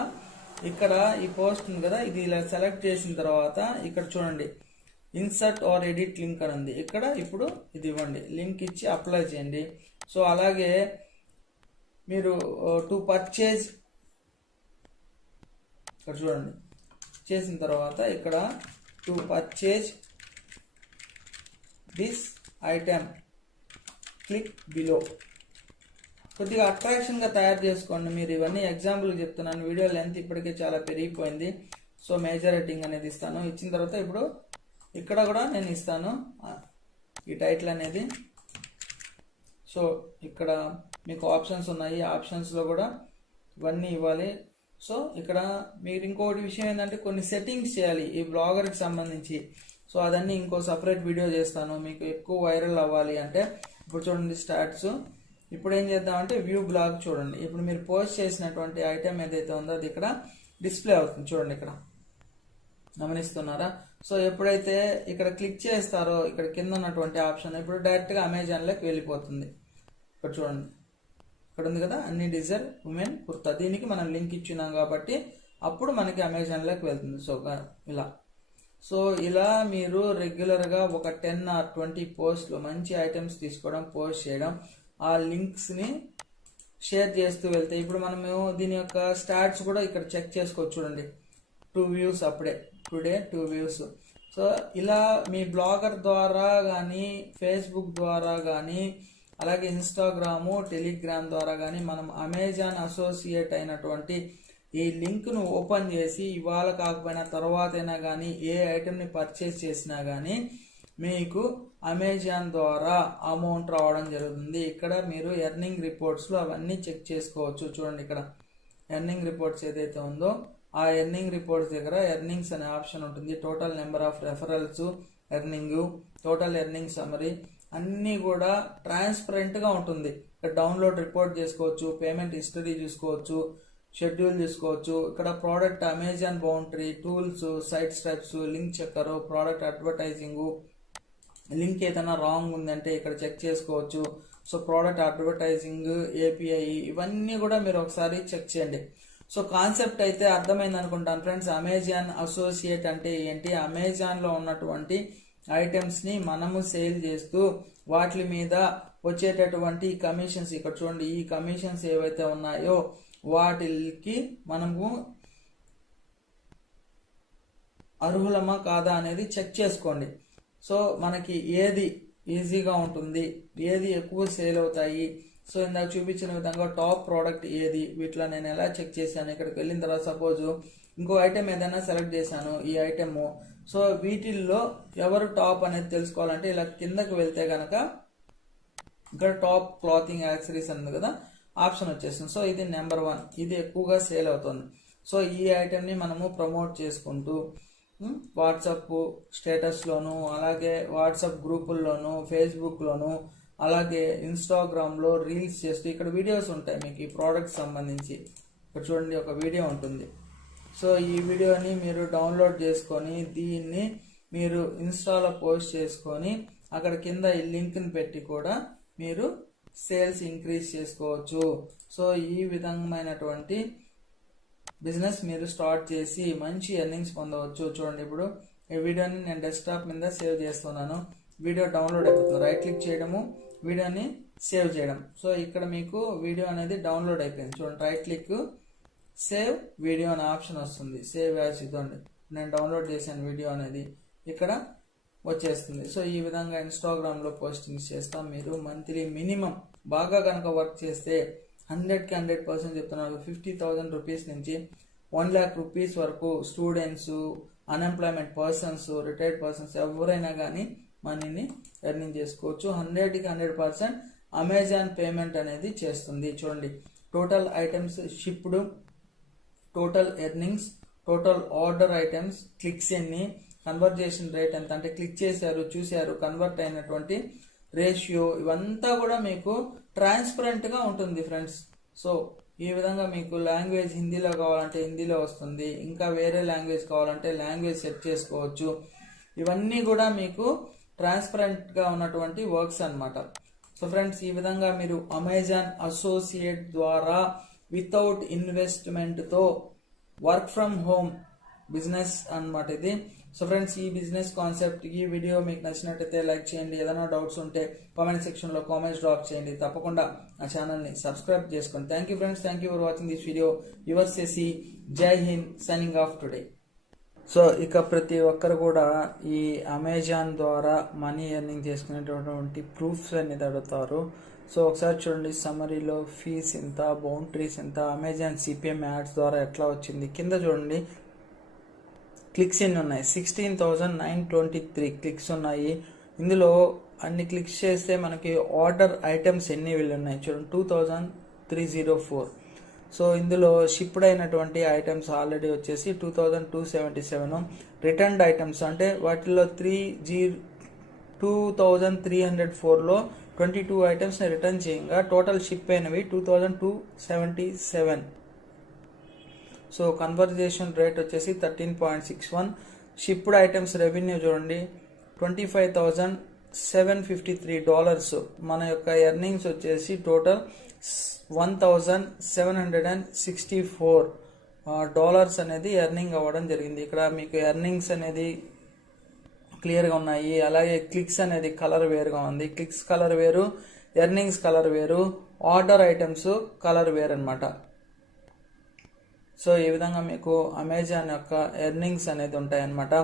ఇక్కడ ఈ పోస్ట్ ఉంది కదా, ఇది ఇలా సెలెక్ట్ చేసిన తర్వాత ఇక్కడ చూడండి ఇన్సర్ట్ ఆర్ ఎడిట్ లింక్ అని ఉంది. ఇక్కడ ఇప్పుడు ఇది ఇవ్వండి, లింక్ ఇచ్చి అప్లై చేయండి. సో అలాగే మీరు టు పర్చేజ్ ఇక్కడ చూడండి చేసిన తర్వాత ఇక్కడ to purchase this item click below కొద్దిగా అట్రాక్షన్గా తయారు చేసుకోండి. మీరు ఇవన్నీ ఎగ్జాంపుల్ చెప్తున్నాను, వీడియో లెంత్ ఇప్పటికే చాలా పెరిగిపోయింది. సో మేజర్ హెడ్డింగ్ అనేది ఇస్తాను. ఇచ్చిన తర్వాత ఇప్పుడు ఇక్కడ కూడా నేను ఇస్తాను ఈ టైటిల్ అనేది. సో ఇక్కడ మీకు ఆప్షన్స్ ఉన్నాయి, ఆప్షన్స్లో కూడా ఇవన్నీ ఇవ్వాలి. సో ఇక్కడ మీరు ఇంకోటి విషయం ఏంటంటే కొన్ని సెట్టింగ్స్ చేయాలి ఈ బ్లాగర్కి సంబంధించి. సో అదన్నీ ఇంకో సపరేట్ వీడియో చేస్తాను. మీకు ఎక్కువ వైరల్ అవ్వాలి అంటే ఇప్పుడు చూడండి స్టార్ట్స్. ఇప్పుడు ఏం చేద్దామంటే వ్యూ బ్లాగ్ చూడండి. ఇప్పుడు మీరు పోస్ట్ చేసినటువంటి ఐటెం ఏదైతే ఉందో అది ఇక్కడ డిస్ప్లే అవుతుంది. చూడండి ఇక్కడ గమనిస్తున్నారా? సో ఎప్పుడైతే ఇక్కడ క్లిక్ చేస్తారో ఇక్కడ కింద ఉన్నటువంటి ఆప్షన్ ఇప్పుడు డైరెక్ట్గా అమెజాన్లోకి వెళ్ళిపోతుంది. ఇక్కడ చూడండి ఇక్కడ ఉంది కదా అన్ని డిజైర్ ఉమెన్ కుర్తా, దీనికి మనం లింక్ ఇచ్చినాం కాబట్టి అప్పుడు మనకి అమెజాన్లోకి వెళ్తుంది. సో ఇలా ఇలా మీరు రెగ్యులర్గా ఒక 10 or 20 పోస్ట్లు మంచి ఐటమ్స్ తీసుకోవడం, పోస్ట్ చేయడం, ఆ లింక్స్ని షేర్ చేస్తూ వెళ్తే ఇప్పుడు మనము దీని యొక్క స్టాట్స్ కూడా ఇక్కడ చెక్ చేసుకోవచ్చు. చూడండి 2 views అప్పుడే టుడే 2 views. సో ఇలా మీ బ్లాగర్ ద్వారా కానీ ఫేస్బుక్ ద్వారా కానీ అలాగే ఇన్స్టాగ్రాము టెలిగ్రామ్ ద్వారా కానీ మనం అమెజాన్ అసోసియేట్ అయినటువంటి ఈ లింక్ను ఓపెన్ చేసి ఇవాళ కాకపోయినా తర్వాత అయినా కానీ ఏ ఐటెంని పర్చేస్ చేసినా కానీ మీకు అమెజాన్ ద్వారా అమౌంట్ రావడం జరుగుతుంది. ఇక్కడ మీరు ఎర్నింగ్ రిపోర్ట్స్లో అవన్నీ చెక్ చేసుకోవచ్చు. చూడండి ఇక్కడ ఎర్నింగ్ రిపోర్ట్స్ ఏదైతే ఉందో ఆ ఎర్నింగ్ రిపోర్ట్స్ దగ్గర ఎర్నింగ్స్ అనే ఆప్షన్ ఉంటుంది. Total number of referrals, earning, total earning summary అన్నీ కూడా ట్రాన్స్పరెంట్గా ఉంటుంది. ఇక్కడ డౌన్లోడ్ రిపోర్ట్ చేసుకోవచ్చు, పేమెంట్ హిస్టరీ చూసుకోవచ్చు, షెడ్యూల్ చూసుకోవచ్చు. ఇక్కడ product Amazon boundary, tools, site steps, link checker, product advertising, link ఏదైనా రాంగ్ ఉందంటే ఇక్కడ చెక్ చేసుకోవచ్చు. సో ప్రోడక్ట్ అడ్వర్టైజింగ్, ఏపీఐ ఇవన్నీ కూడా మీరు ఒకసారి చెక్ చేయండి. సో కాన్సెప్ట్ అయితే అర్థమైంది అనుకుంటాను ఫ్రెండ్స్. అమెజాన్ అసోసియేట్ అంటే ఏంటి, అమెజాన్లో ఉన్నటువంటి ఐటమ్స్ని మనము సేల్ చేస్తూ వాటి మీద వచ్చేటటువంటి కమిషన్స్ ఇక్కడ చూడండి, ఈ కమిషన్స్ ఏవైతే ఉన్నాయో వాటికి మనము అర్హులమా కాదా అనేది చెక్ చేసుకోండి. సో మనకి ఏది ఈజీగా ఉంటుంది, ఏది ఎక్కువ సేల్ అవుతాయి. సో ఇందాక చూపించిన విధంగా టాప్ ప్రోడక్ట్ ఏది, వీటిలో నేను ఎలా చెక్ చేశాను. ఇక్కడికి వెళ్ళిన తర్వాత సపోజ్ ఇంకో ఐటెం ఏదైనా సెలెక్ట్ చేశాను ఈ ఐటెము. సో వీటిల్లో ఎవరు టాప్ అనేది తెలుసుకోవాలంటే ఇలా కిందకు వెళ్తే కనుక ఇక్కడ టాప్ క్లాతింగ్ యాక్సరీస్ ఉంది కదా ఆప్షన్ వచ్చేస్తుంది. సో ఇది నెంబర్ 1, ఇది ఎక్కువగా సేల్ అవుతుంది. సో ఈ ఐటెంని మనము ప్రమోట్ చేసుకుంటూ వాట్సాప్ స్టేటస్లోను, అలాగే వాట్సాప్ గ్రూపుల్లోను, ఫేస్బుక్లోను, అలాగే ఇన్స్టాగ్రామ్లో రీల్స్ చేస్తూ ఇక్కడ వీడియోస్ ఉంటాయి మీకు ఈ ప్రోడక్ట్ సంబంధించి. ఇక్కడ చూడండి ఒక వీడియో ఉంటుంది. సో ఈ వీడియోని మీరు డౌన్లోడ్ చేసుకొని దీన్ని మీరు ఇన్స్టాలో పోస్ట్ చేసుకొని అక్కడ కింద ఈ లింక్ని పెట్టి కూడా మీరు సేల్స్ ఇంక్రీజ్ చేసుకోవచ్చు. సో ఈ విధమైనటువంటి బిజినెస్ మీరు స్టార్ట్ చేసి మంచి ఎర్నింగ్స్ పొందవచ్చు. చూడండి ఇప్పుడు ఈ వీడియోని నేను డెస్క్టాప్ మీద సేవ్ చేస్తున్నాను. వీడియో డౌన్లోడ్ అయిపోతుంది. రైట్ క్లిక్ చేయడము, వీడియోని సేవ్ చేయడం. సో ఇక్కడ మీకు వీడియో అనేది డౌన్లోడ్ అయిపోయింది. చూడండి రైట్ క్లిక్, సేవ్ వీడియో అనే ఆప్షన్ వస్తుంది. సేవ్ యాజ్ ఇదండి, నేను డౌన్లోడ్ చేశాను వీడియో అనేది ఇక్కడ వచ్చేస్తుంది. సో ఈ విధంగా ఇన్స్టాగ్రామ్లో పోస్టింగ్స్ చేస్తాం. మీరు మంత్లీ మినిమం బాగా కనుక వర్క్ చేస్తే 100కి 100% చెప్తున్నారు. 50,000 రూపీస్ నుంచి 1 lakh రూపీస్ వరకు students, unemployment persons, retired persons ఎవరైనా కానీ మనీని ఎర్నింగ్ చేసుకోవచ్చు. 100కి 100% అమెజాన్ పేమెంట్ అనేది చేస్తుంది. చూడండి total items shipped, total earnings, total order items, clicks ఎన్ని, కన్వర్జేషన్ రేట్ ఎంత అంటే క్లిక్ చేశారు, చూశారు, కన్వర్ట్ అయినటువంటి రేషియో, ఇవంతా కూడా మీకు ట్రాన్స్పరెంట్గా ఉంటుంది ఫ్రెండ్స్. సో ఈ విధంగా మీకు లాంగ్వేజ్ హిందీలో కావాలంటే హిందీలో వస్తుంది, ఇంకా వేరే లాంగ్వేజ్ కావాలంటే లాంగ్వేజ్ సెట్ చేసుకోవచ్చు. ఇవన్నీ కూడా మీకు ట్రాన్స్పరెంట్గా ఉన్నటువంటి వర్క్స్ అన్నమాట. సో ఫ్రెండ్స్, ఈ విధంగా మీరు అమెజాన్ అసోసియేట్ ద్వారా వితౌట్ ఇన్వెస్ట్మెంట్తో వర్క్ ఫ్రమ్ హోమ్ బిజినెస్ అన్నమాట ఇది. సో ఫ్రెండ్స్, ఈ బిజినెస్ కాన్సెప్ట్, ఈ వీడియో మీకు నచ్చినట్టయితే లైక్ చేయండి. ఏదైనా డౌట్స్ ఉంటే కామెంట్ సెక్షన్లో కామెంట్స్ డ్రాప్ చేయండి. తప్పకుండా నా ఛానల్ని సబ్స్క్రైబ్ చేసుకోండి. Thank you friends, thank you for watching this video. Your Shashi, Jai Hind, signing off today. So ఇక ప్రతి ఒక్కరు కూడా ఈ అమెజాన్ ద్వారా మనీ ఎర్నింగ్ చేసుకునేటటువంటి ప్రూఫ్స్ అనేది అడుగుతారు. సో ఒకసారి చూడండి, సమరీలో ఫీస్ ఎంత, బౌండరీస్ ఎంత, అమెజాన్ సిపిఎం యాడ్స్ ద్వారా ఎట్లా వచ్చింది. కింద చూడండి, క్లిక్స్ ఎన్ని ఉన్నాయి, 16,923 క్లిక్స్ ఉన్నాయి. ఇందులో అన్ని క్లిక్స్ చేస్తే మనకి ఆర్డర్ ఐటమ్స్ ఎన్ని ఉన్నాయి చూడండి, 2,304. సో ఇందులో షిప్డ్ అయినటువంటి ఐటమ్స్ ఆల్రెడీ వచ్చేసి 2,277. రిటర్న్డ్ ఐటమ్స్ అంటే వాటిలో 2,304లో 22 ఐటమ్స్ని రిటర్న్ చేయంగా టోటల్ షిప్ అయినవి 2,277. సో కన్వర్జేషన్ రేట్ వచ్చేసి 13.61. షిప్డ్ ఐటమ్స్ రెవెన్యూ చూడండి, $25,753. మన యొక్క ఎర్నింగ్స్ వచ్చేసి టోటల్ $1,764 అనేది ఎర్నింగ్ అవ్వడం జరిగింది. ఇక్కడ మీకు ఎర్నింగ్స్ అనేది క్లియర్గా ఉన్నాయి. అలాగే క్లిక్స్ అనేది కలర్ వేరుగా ఉంది. క్లిక్స్ కలర్ వేరు, ఎర్నింగ్స్ కలర్ వేరు, ఆర్డర్ ఐటమ్స్ కలర్ వేరు అనమాట. సో ఈ విధంగా మీకు అమెజాన్ యొక్క ఎర్నింగ్స్ అనేది ఉంటాయన్నమాట.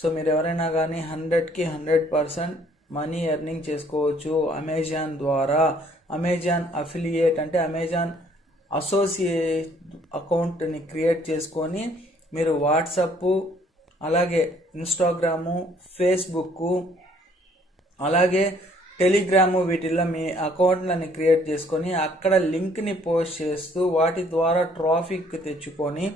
సో మీరు ఎవరైనా కానీ 100కి 100% మనీ ఎర్నింగ్ చేసుకోవచ్చు అమెజాన్ ద్వారా. అమెజాన్ అఫిలియేట్ అంటే అమెజాన్ అసోసియేట్ అకౌంట్ని క్రియేట్ చేసుకొని మీరు వాట్సాప్, అలాగే ఇన్స్టాగ్రాము, ఫేస్బుక్, అలాగే టెలిగ్రాము, వీటిల్లో మీ అకౌంట్లని క్రియేట్ చేసుకొని అక్కడ లింక్ని పోస్ట్ చేస్తూ వాటి ద్వారా ట్రాఫిక్ తెచ్చుకొని,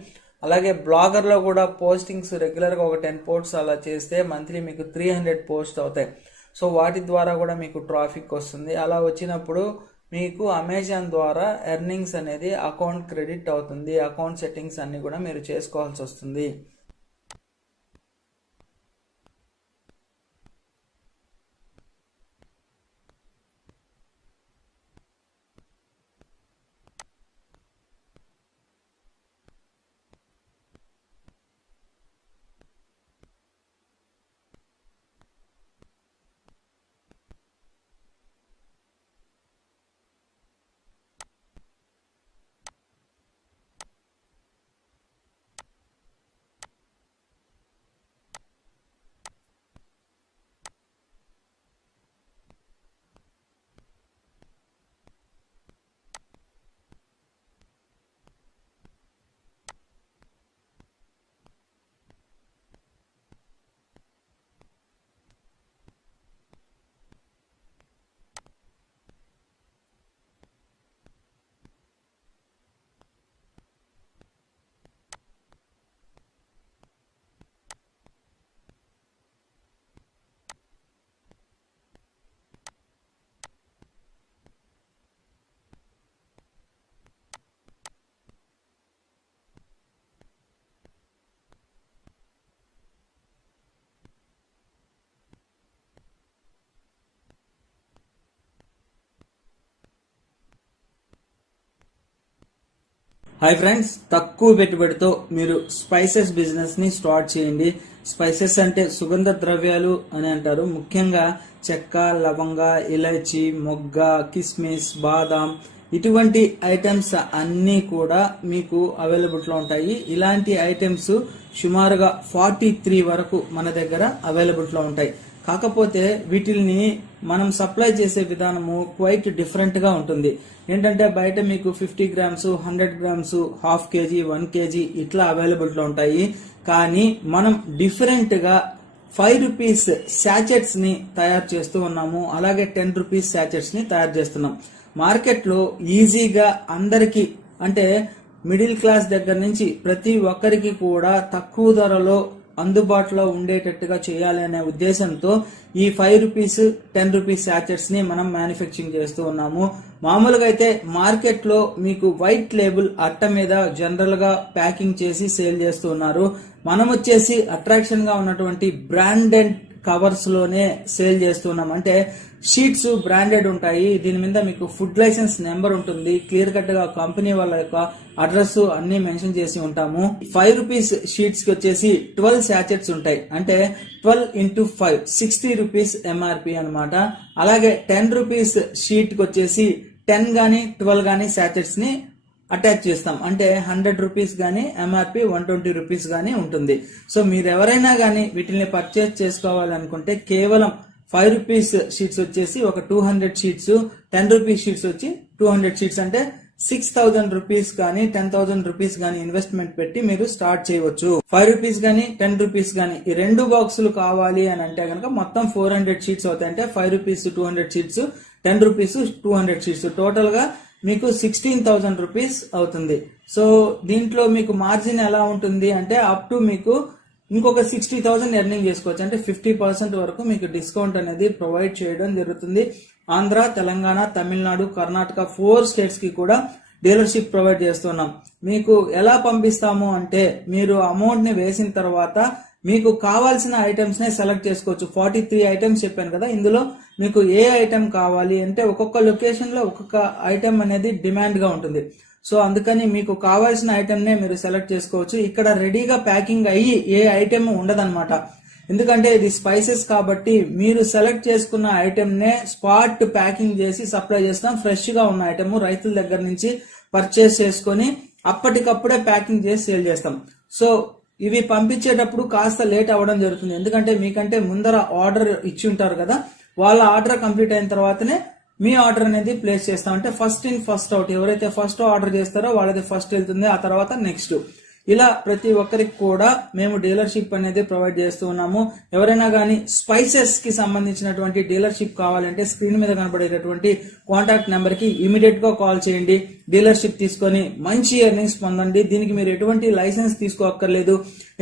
అలాగే బ్లాగర్లో కూడా పోస్టింగ్స్ రెగ్యులర్గా ఒక 10 పోస్ట్స్ అలా చేస్తే మంత్లీ మీకు 300 పోస్ట్ అవుతాయి. సో వాటి ద్వారా కూడా మీకు ట్రాఫిక్ వస్తుంది. అలా వచ్చినప్పుడు మీకు అమెజాన్ ద్వారా ఎర్నింగ్స్ అనేది అకౌంట్ క్రెడిట్ అవుతుంది. అకౌంట్ సెట్టింగ్స్ అన్నీ కూడా మీరు చేసుకోవాల్సి వస్తుంది. హాయ్ ఫ్రెండ్స్, తక్కువ పెట్టుబడితో మీరు స్పైసెస్ బిజినెస్ ని స్టార్ట్ చేయండి. స్పైసెస్ అంటే సుగంధ ద్రవ్యాలు అని అంటారు. ముఖ్యంగా చెక్క, లవంగ, ఇలాచి, మొగ్గ, కిస్మిస్, బాదాం, ఇటువంటి ఐటమ్స్ అన్నీ కూడా మీకు అవైలబుల్లో ఉంటాయి. ఇలాంటి ఐటమ్స్ సుమారుగా 43 వరకు మన దగ్గర అవైలబుల్లో ఉంటాయి. కాకపోతే వీటిని మనం సప్లై చేసే విధానము క్వైట్ డిఫరెంట్ గా ఉంటుంది. ఏంటంటే బయట మీకు 50 grams, 100 grams, half KG, 1 KG ఇట్లా అవైలబుల్ ఉంటాయి. కానీ మనం డిఫరెంట్ గా 5 రూపీస్ శాచెట్స్ ని తయారు చేస్తూ ఉన్నాము. అలాగే 10 రూపీస్ శాచెట్స్ ని తయారు చేస్తున్నాం. మార్కెట్ లో ఈజీగా అందరికి, అంటే మిడిల్ క్లాస్ దగ్గర నుంచి ప్రతి ఒక్కరికి కూడా తక్కువ ధరలో అందుబాటులో ఉండేటట్టుగా చేయాలి అనే ఉద్దేశంతో ఈ 5 రూపీస్ 10 రూపీస్ శాచెట్స్ ని మనం మ్యానుఫ్యాక్చరింగ్ చేస్తూ ఉన్నాము. మామూలుగా అయితే మార్కెట్ లో మీకు వైట్ లేబుల్ అట్ట మీద జనరల్ గా ప్యాకింగ్ చేసి సేల్ చేస్తూ ఉన్నారు. మనం వచ్చేసి అట్రాక్షన్ గా ఉన్నటువంటి బ్రాండెడ్ కవర్స్ లోనే సేల్ చేస్తున్నాం. అంటే షీట్స్ బ్రాండెడ్ ఉంటాయి. దీని మీద మీకు ఫుడ్ లైసెన్స్ నెంబర్ ఉంటుంది. క్లియర్ కట్ గా కంపెనీ వాళ్ళ యొక్క అడ్రస్ అన్ని మెన్షన్ చేసి ఉంటాము. 5 రూపీస్ షీట్స్ కి వచ్చేసి 12 శాచెట్స్ ఉంటాయి. అంటే 12 into 5 60 రూపీస్ ఎంఆర్పి అనమాట. అలాగే 10 రూపీస్ షీట్ కి వచ్చేసి 10 గానీ 12 గానీ శాచెట్స్ ని అటాచ్ చేస్తాం. అంటే 100 రూపీస్ గానీ ఎంఆర్పి 120 రూపీస్ గానీ ఉంటుంది. సో మీరు ఎవరైనా గానీ వీటిని పర్చేస్ చేసుకోవాలనుకుంటే కేవలం 5 రూపీస్ షీట్స్ వచ్చేసి ఒక 200 షీట్స్, 10 రూపీస్ షీట్స్ వచ్చి 200 షీట్స్, అంటే 6000 రూపీస్ కానీ 10,000 రూపీస్ గానీ ఇన్వెస్ట్మెంట్ పెట్టి మీరు స్టార్ట్ చేయవచ్చు. 5 రూపీస్ గానీ 10 రూపీస్ గానీ ఈ 2 బాక్సులు కావాలి అని అంటే కనుక మొత్తం 400 షీట్స్ అవుతాయి. అంటే 5 rupees 200 sheets, 10 rupees 200 sheets, total గా మీకు 16,000 రూపీస్ అవుతుంది. సో దీంట్లో మీకు మార్జిన్ ఎలా ఉంటుంది అంటే అప్ టు మీకు ఇంకొక 60,000 ఎర్నింగ్ చేసుకోవచ్చు. అంటే 50% వరకు మీకు డిస్కౌంట్ అనేది ప్రొవైడ్ చేయడం జరుగుతుంది. ఆంధ్ర, తెలంగాణ, తమిళనాడు, కర్ణాటక 4 స్టేట్స్ కి కూడా డీలర్షిప్ ప్రొవైడ్ చేస్తున్నాం. మీకు ఎలా పంపిస్తాము అంటే మీరు అమౌంట్ ని వేసిన తర్వాత మీకు కావాల్సిన ఐటమ్స్ నే సెలెక్ట్ చేసుకోవచ్చు. 43 ఐటమ్స్ చెప్పాను కదా, ఇందులో మీకు ఏ ఐటమ్ కావాలి అంటే ఒక్కొక్క లొకేషన్ లో ఒక్కొక్క ఐటమ్ అనేది డిమాండ్ గా ఉంటుంది. సో అందుకని మీకు కావాల్సిన ఐటమ్ నే మీరు సెలెక్ట్ చేసుకోవచ్చు. ఇక్కడ రెడీగా ప్యాకింగ్ అయ్యి ఏ ఐటమ్ ఉండదన్నమాట. ఎందుకంటే ఇది స్పైసెస్ కాబట్టి మీరు సెలెక్ట్ చేసుకున్న ఐటమ్ నే స్పాట్ ప్యాకింగ్ చేసి సప్లై చేస్తాం. ఫ్రెష్ గా ఉన్న ఐటమ్ రైతుల దగ్గర నుంచి పర్చేస్ చేసుకొని అప్పటికప్పుడే ప్యాకింగ్ చేసి సేల్ చేస్తాం. సో ఇవి పంపించేటప్పుడు కాస్త లేట్ అవ్వడం జరుగుతుంది. ఎందుకంటే మీకంటే ముందర ఆర్డర్ ఇచ్చి ఉంటారు కదా, వాళ్ళ ఆర్డర్ కంప్లీట్ అయిన తర్వాతనే మీ ఆర్డర్ అనేది ప్లేస్ చేస్తాం. అంటే ఫస్ట్ ఇన్ ఫస్ట్ అవుట్, ఎవరైతే ఫస్ట్ ఆర్డర్ చేస్తారో వాళ్ళది ఫస్ట్ వెళ్తుంది, ఆ తర్వాత నెక్స్ట్. ఇలా ప్రతి ఒక్కరికి కూడా మేము డీలర్షిప్ అనేది ప్రొవైడ్ చేస్తూ ఉన్నాము. ఎవరైనా కానీ స్పైసెస్ కి సంబంధించినటువంటి డీలర్షిప్ కావాలంటే స్క్రీన్ మీద కనబడేటటువంటి కాంటాక్ట్ నెంబర్ కి ఇమీడియట్ గా కాల్ చేయండి. డీలర్షిప్ తీసుకొని మంచి ఎర్నింగ్స్ పొందండి. దీనికి మీరు ఎటువంటి లైసెన్స్ తీసుకోక్కర్లేదు,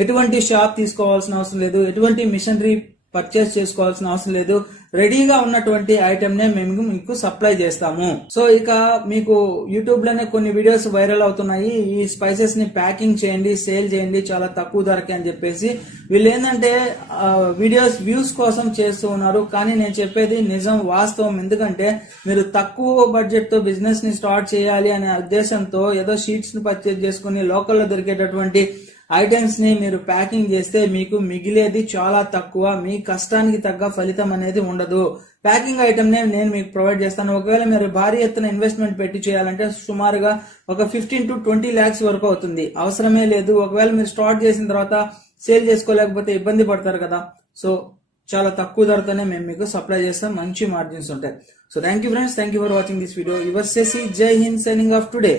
ఎటువంటి షాప్ తీసుకోవాల్సిన అవసరం లేదు, ఎటువంటి మిషనరీ పర్చేస్ చేసుకోవాల్సిన అవసరం లేదు. రెడీగా ఉన్నటువంటి ఐటమ్ నే మేము మీకు సప్లై చేస్తాము. సో ఇక మీకు యూట్యూబ్ లోనే కొన్ని వీడియోస్ వైరల్ అవుతున్నాయి. ఈ స్పైసెస్ ని ప్యాకింగ్ చేయండి, సేల్ చేయండి చాలా తక్కువ ధరకి అని చెప్పేసి. వీళ్ళు ఏంటంటే వీడియోస్ వ్యూస్ కోసం చేస్తూ ఉన్నారు. కానీ నేను చెప్పేది నిజం, వాస్తవం. ఎందుకంటే మీరు తక్కువ బడ్జెట్ తో బిజినెస్ ని స్టార్ట్ చేయాలి అనే ఉద్దేశంతో ఏదో షీట్స్ ని పర్చేస్ చేసుకుని లోకల్లో దొరికేటటువంటి ఐటమ్స్ ని మీరు ప్యాకింగ్ చేస్తే మీకు మిగిలేది చాలా తక్కువ. మీ కష్టానికి తగ్గ ఫలితం అనేది ఉండదు. ప్యాకింగ్ ఐటమ్ నే నేను మీకు ప్రొవైడ్ చేస్తాను. ఒకవేళ మీరు భారీ ఎత్తున ఇన్వెస్ట్మెంట్ పెట్టి చేయాలంటే సుమారుగా ఒక 15 to 20 lakhs వరకు అవుతుంది. అవసరమే లేదు. ఒకవేళ మీరు స్టార్ట్ చేసిన తర్వాత సేల్ చేసుకోలేకపోతే ఇబ్బంది పడతారు కదా. సో చాలా తక్కువ ధరతోనే మేము మీకు సప్లై చేస్తాం. మంచి మార్జిన్స్ ఉంటాయి. So thank you friends, thank you for watching this video. Your Shashi, Jai Hind, signing off today.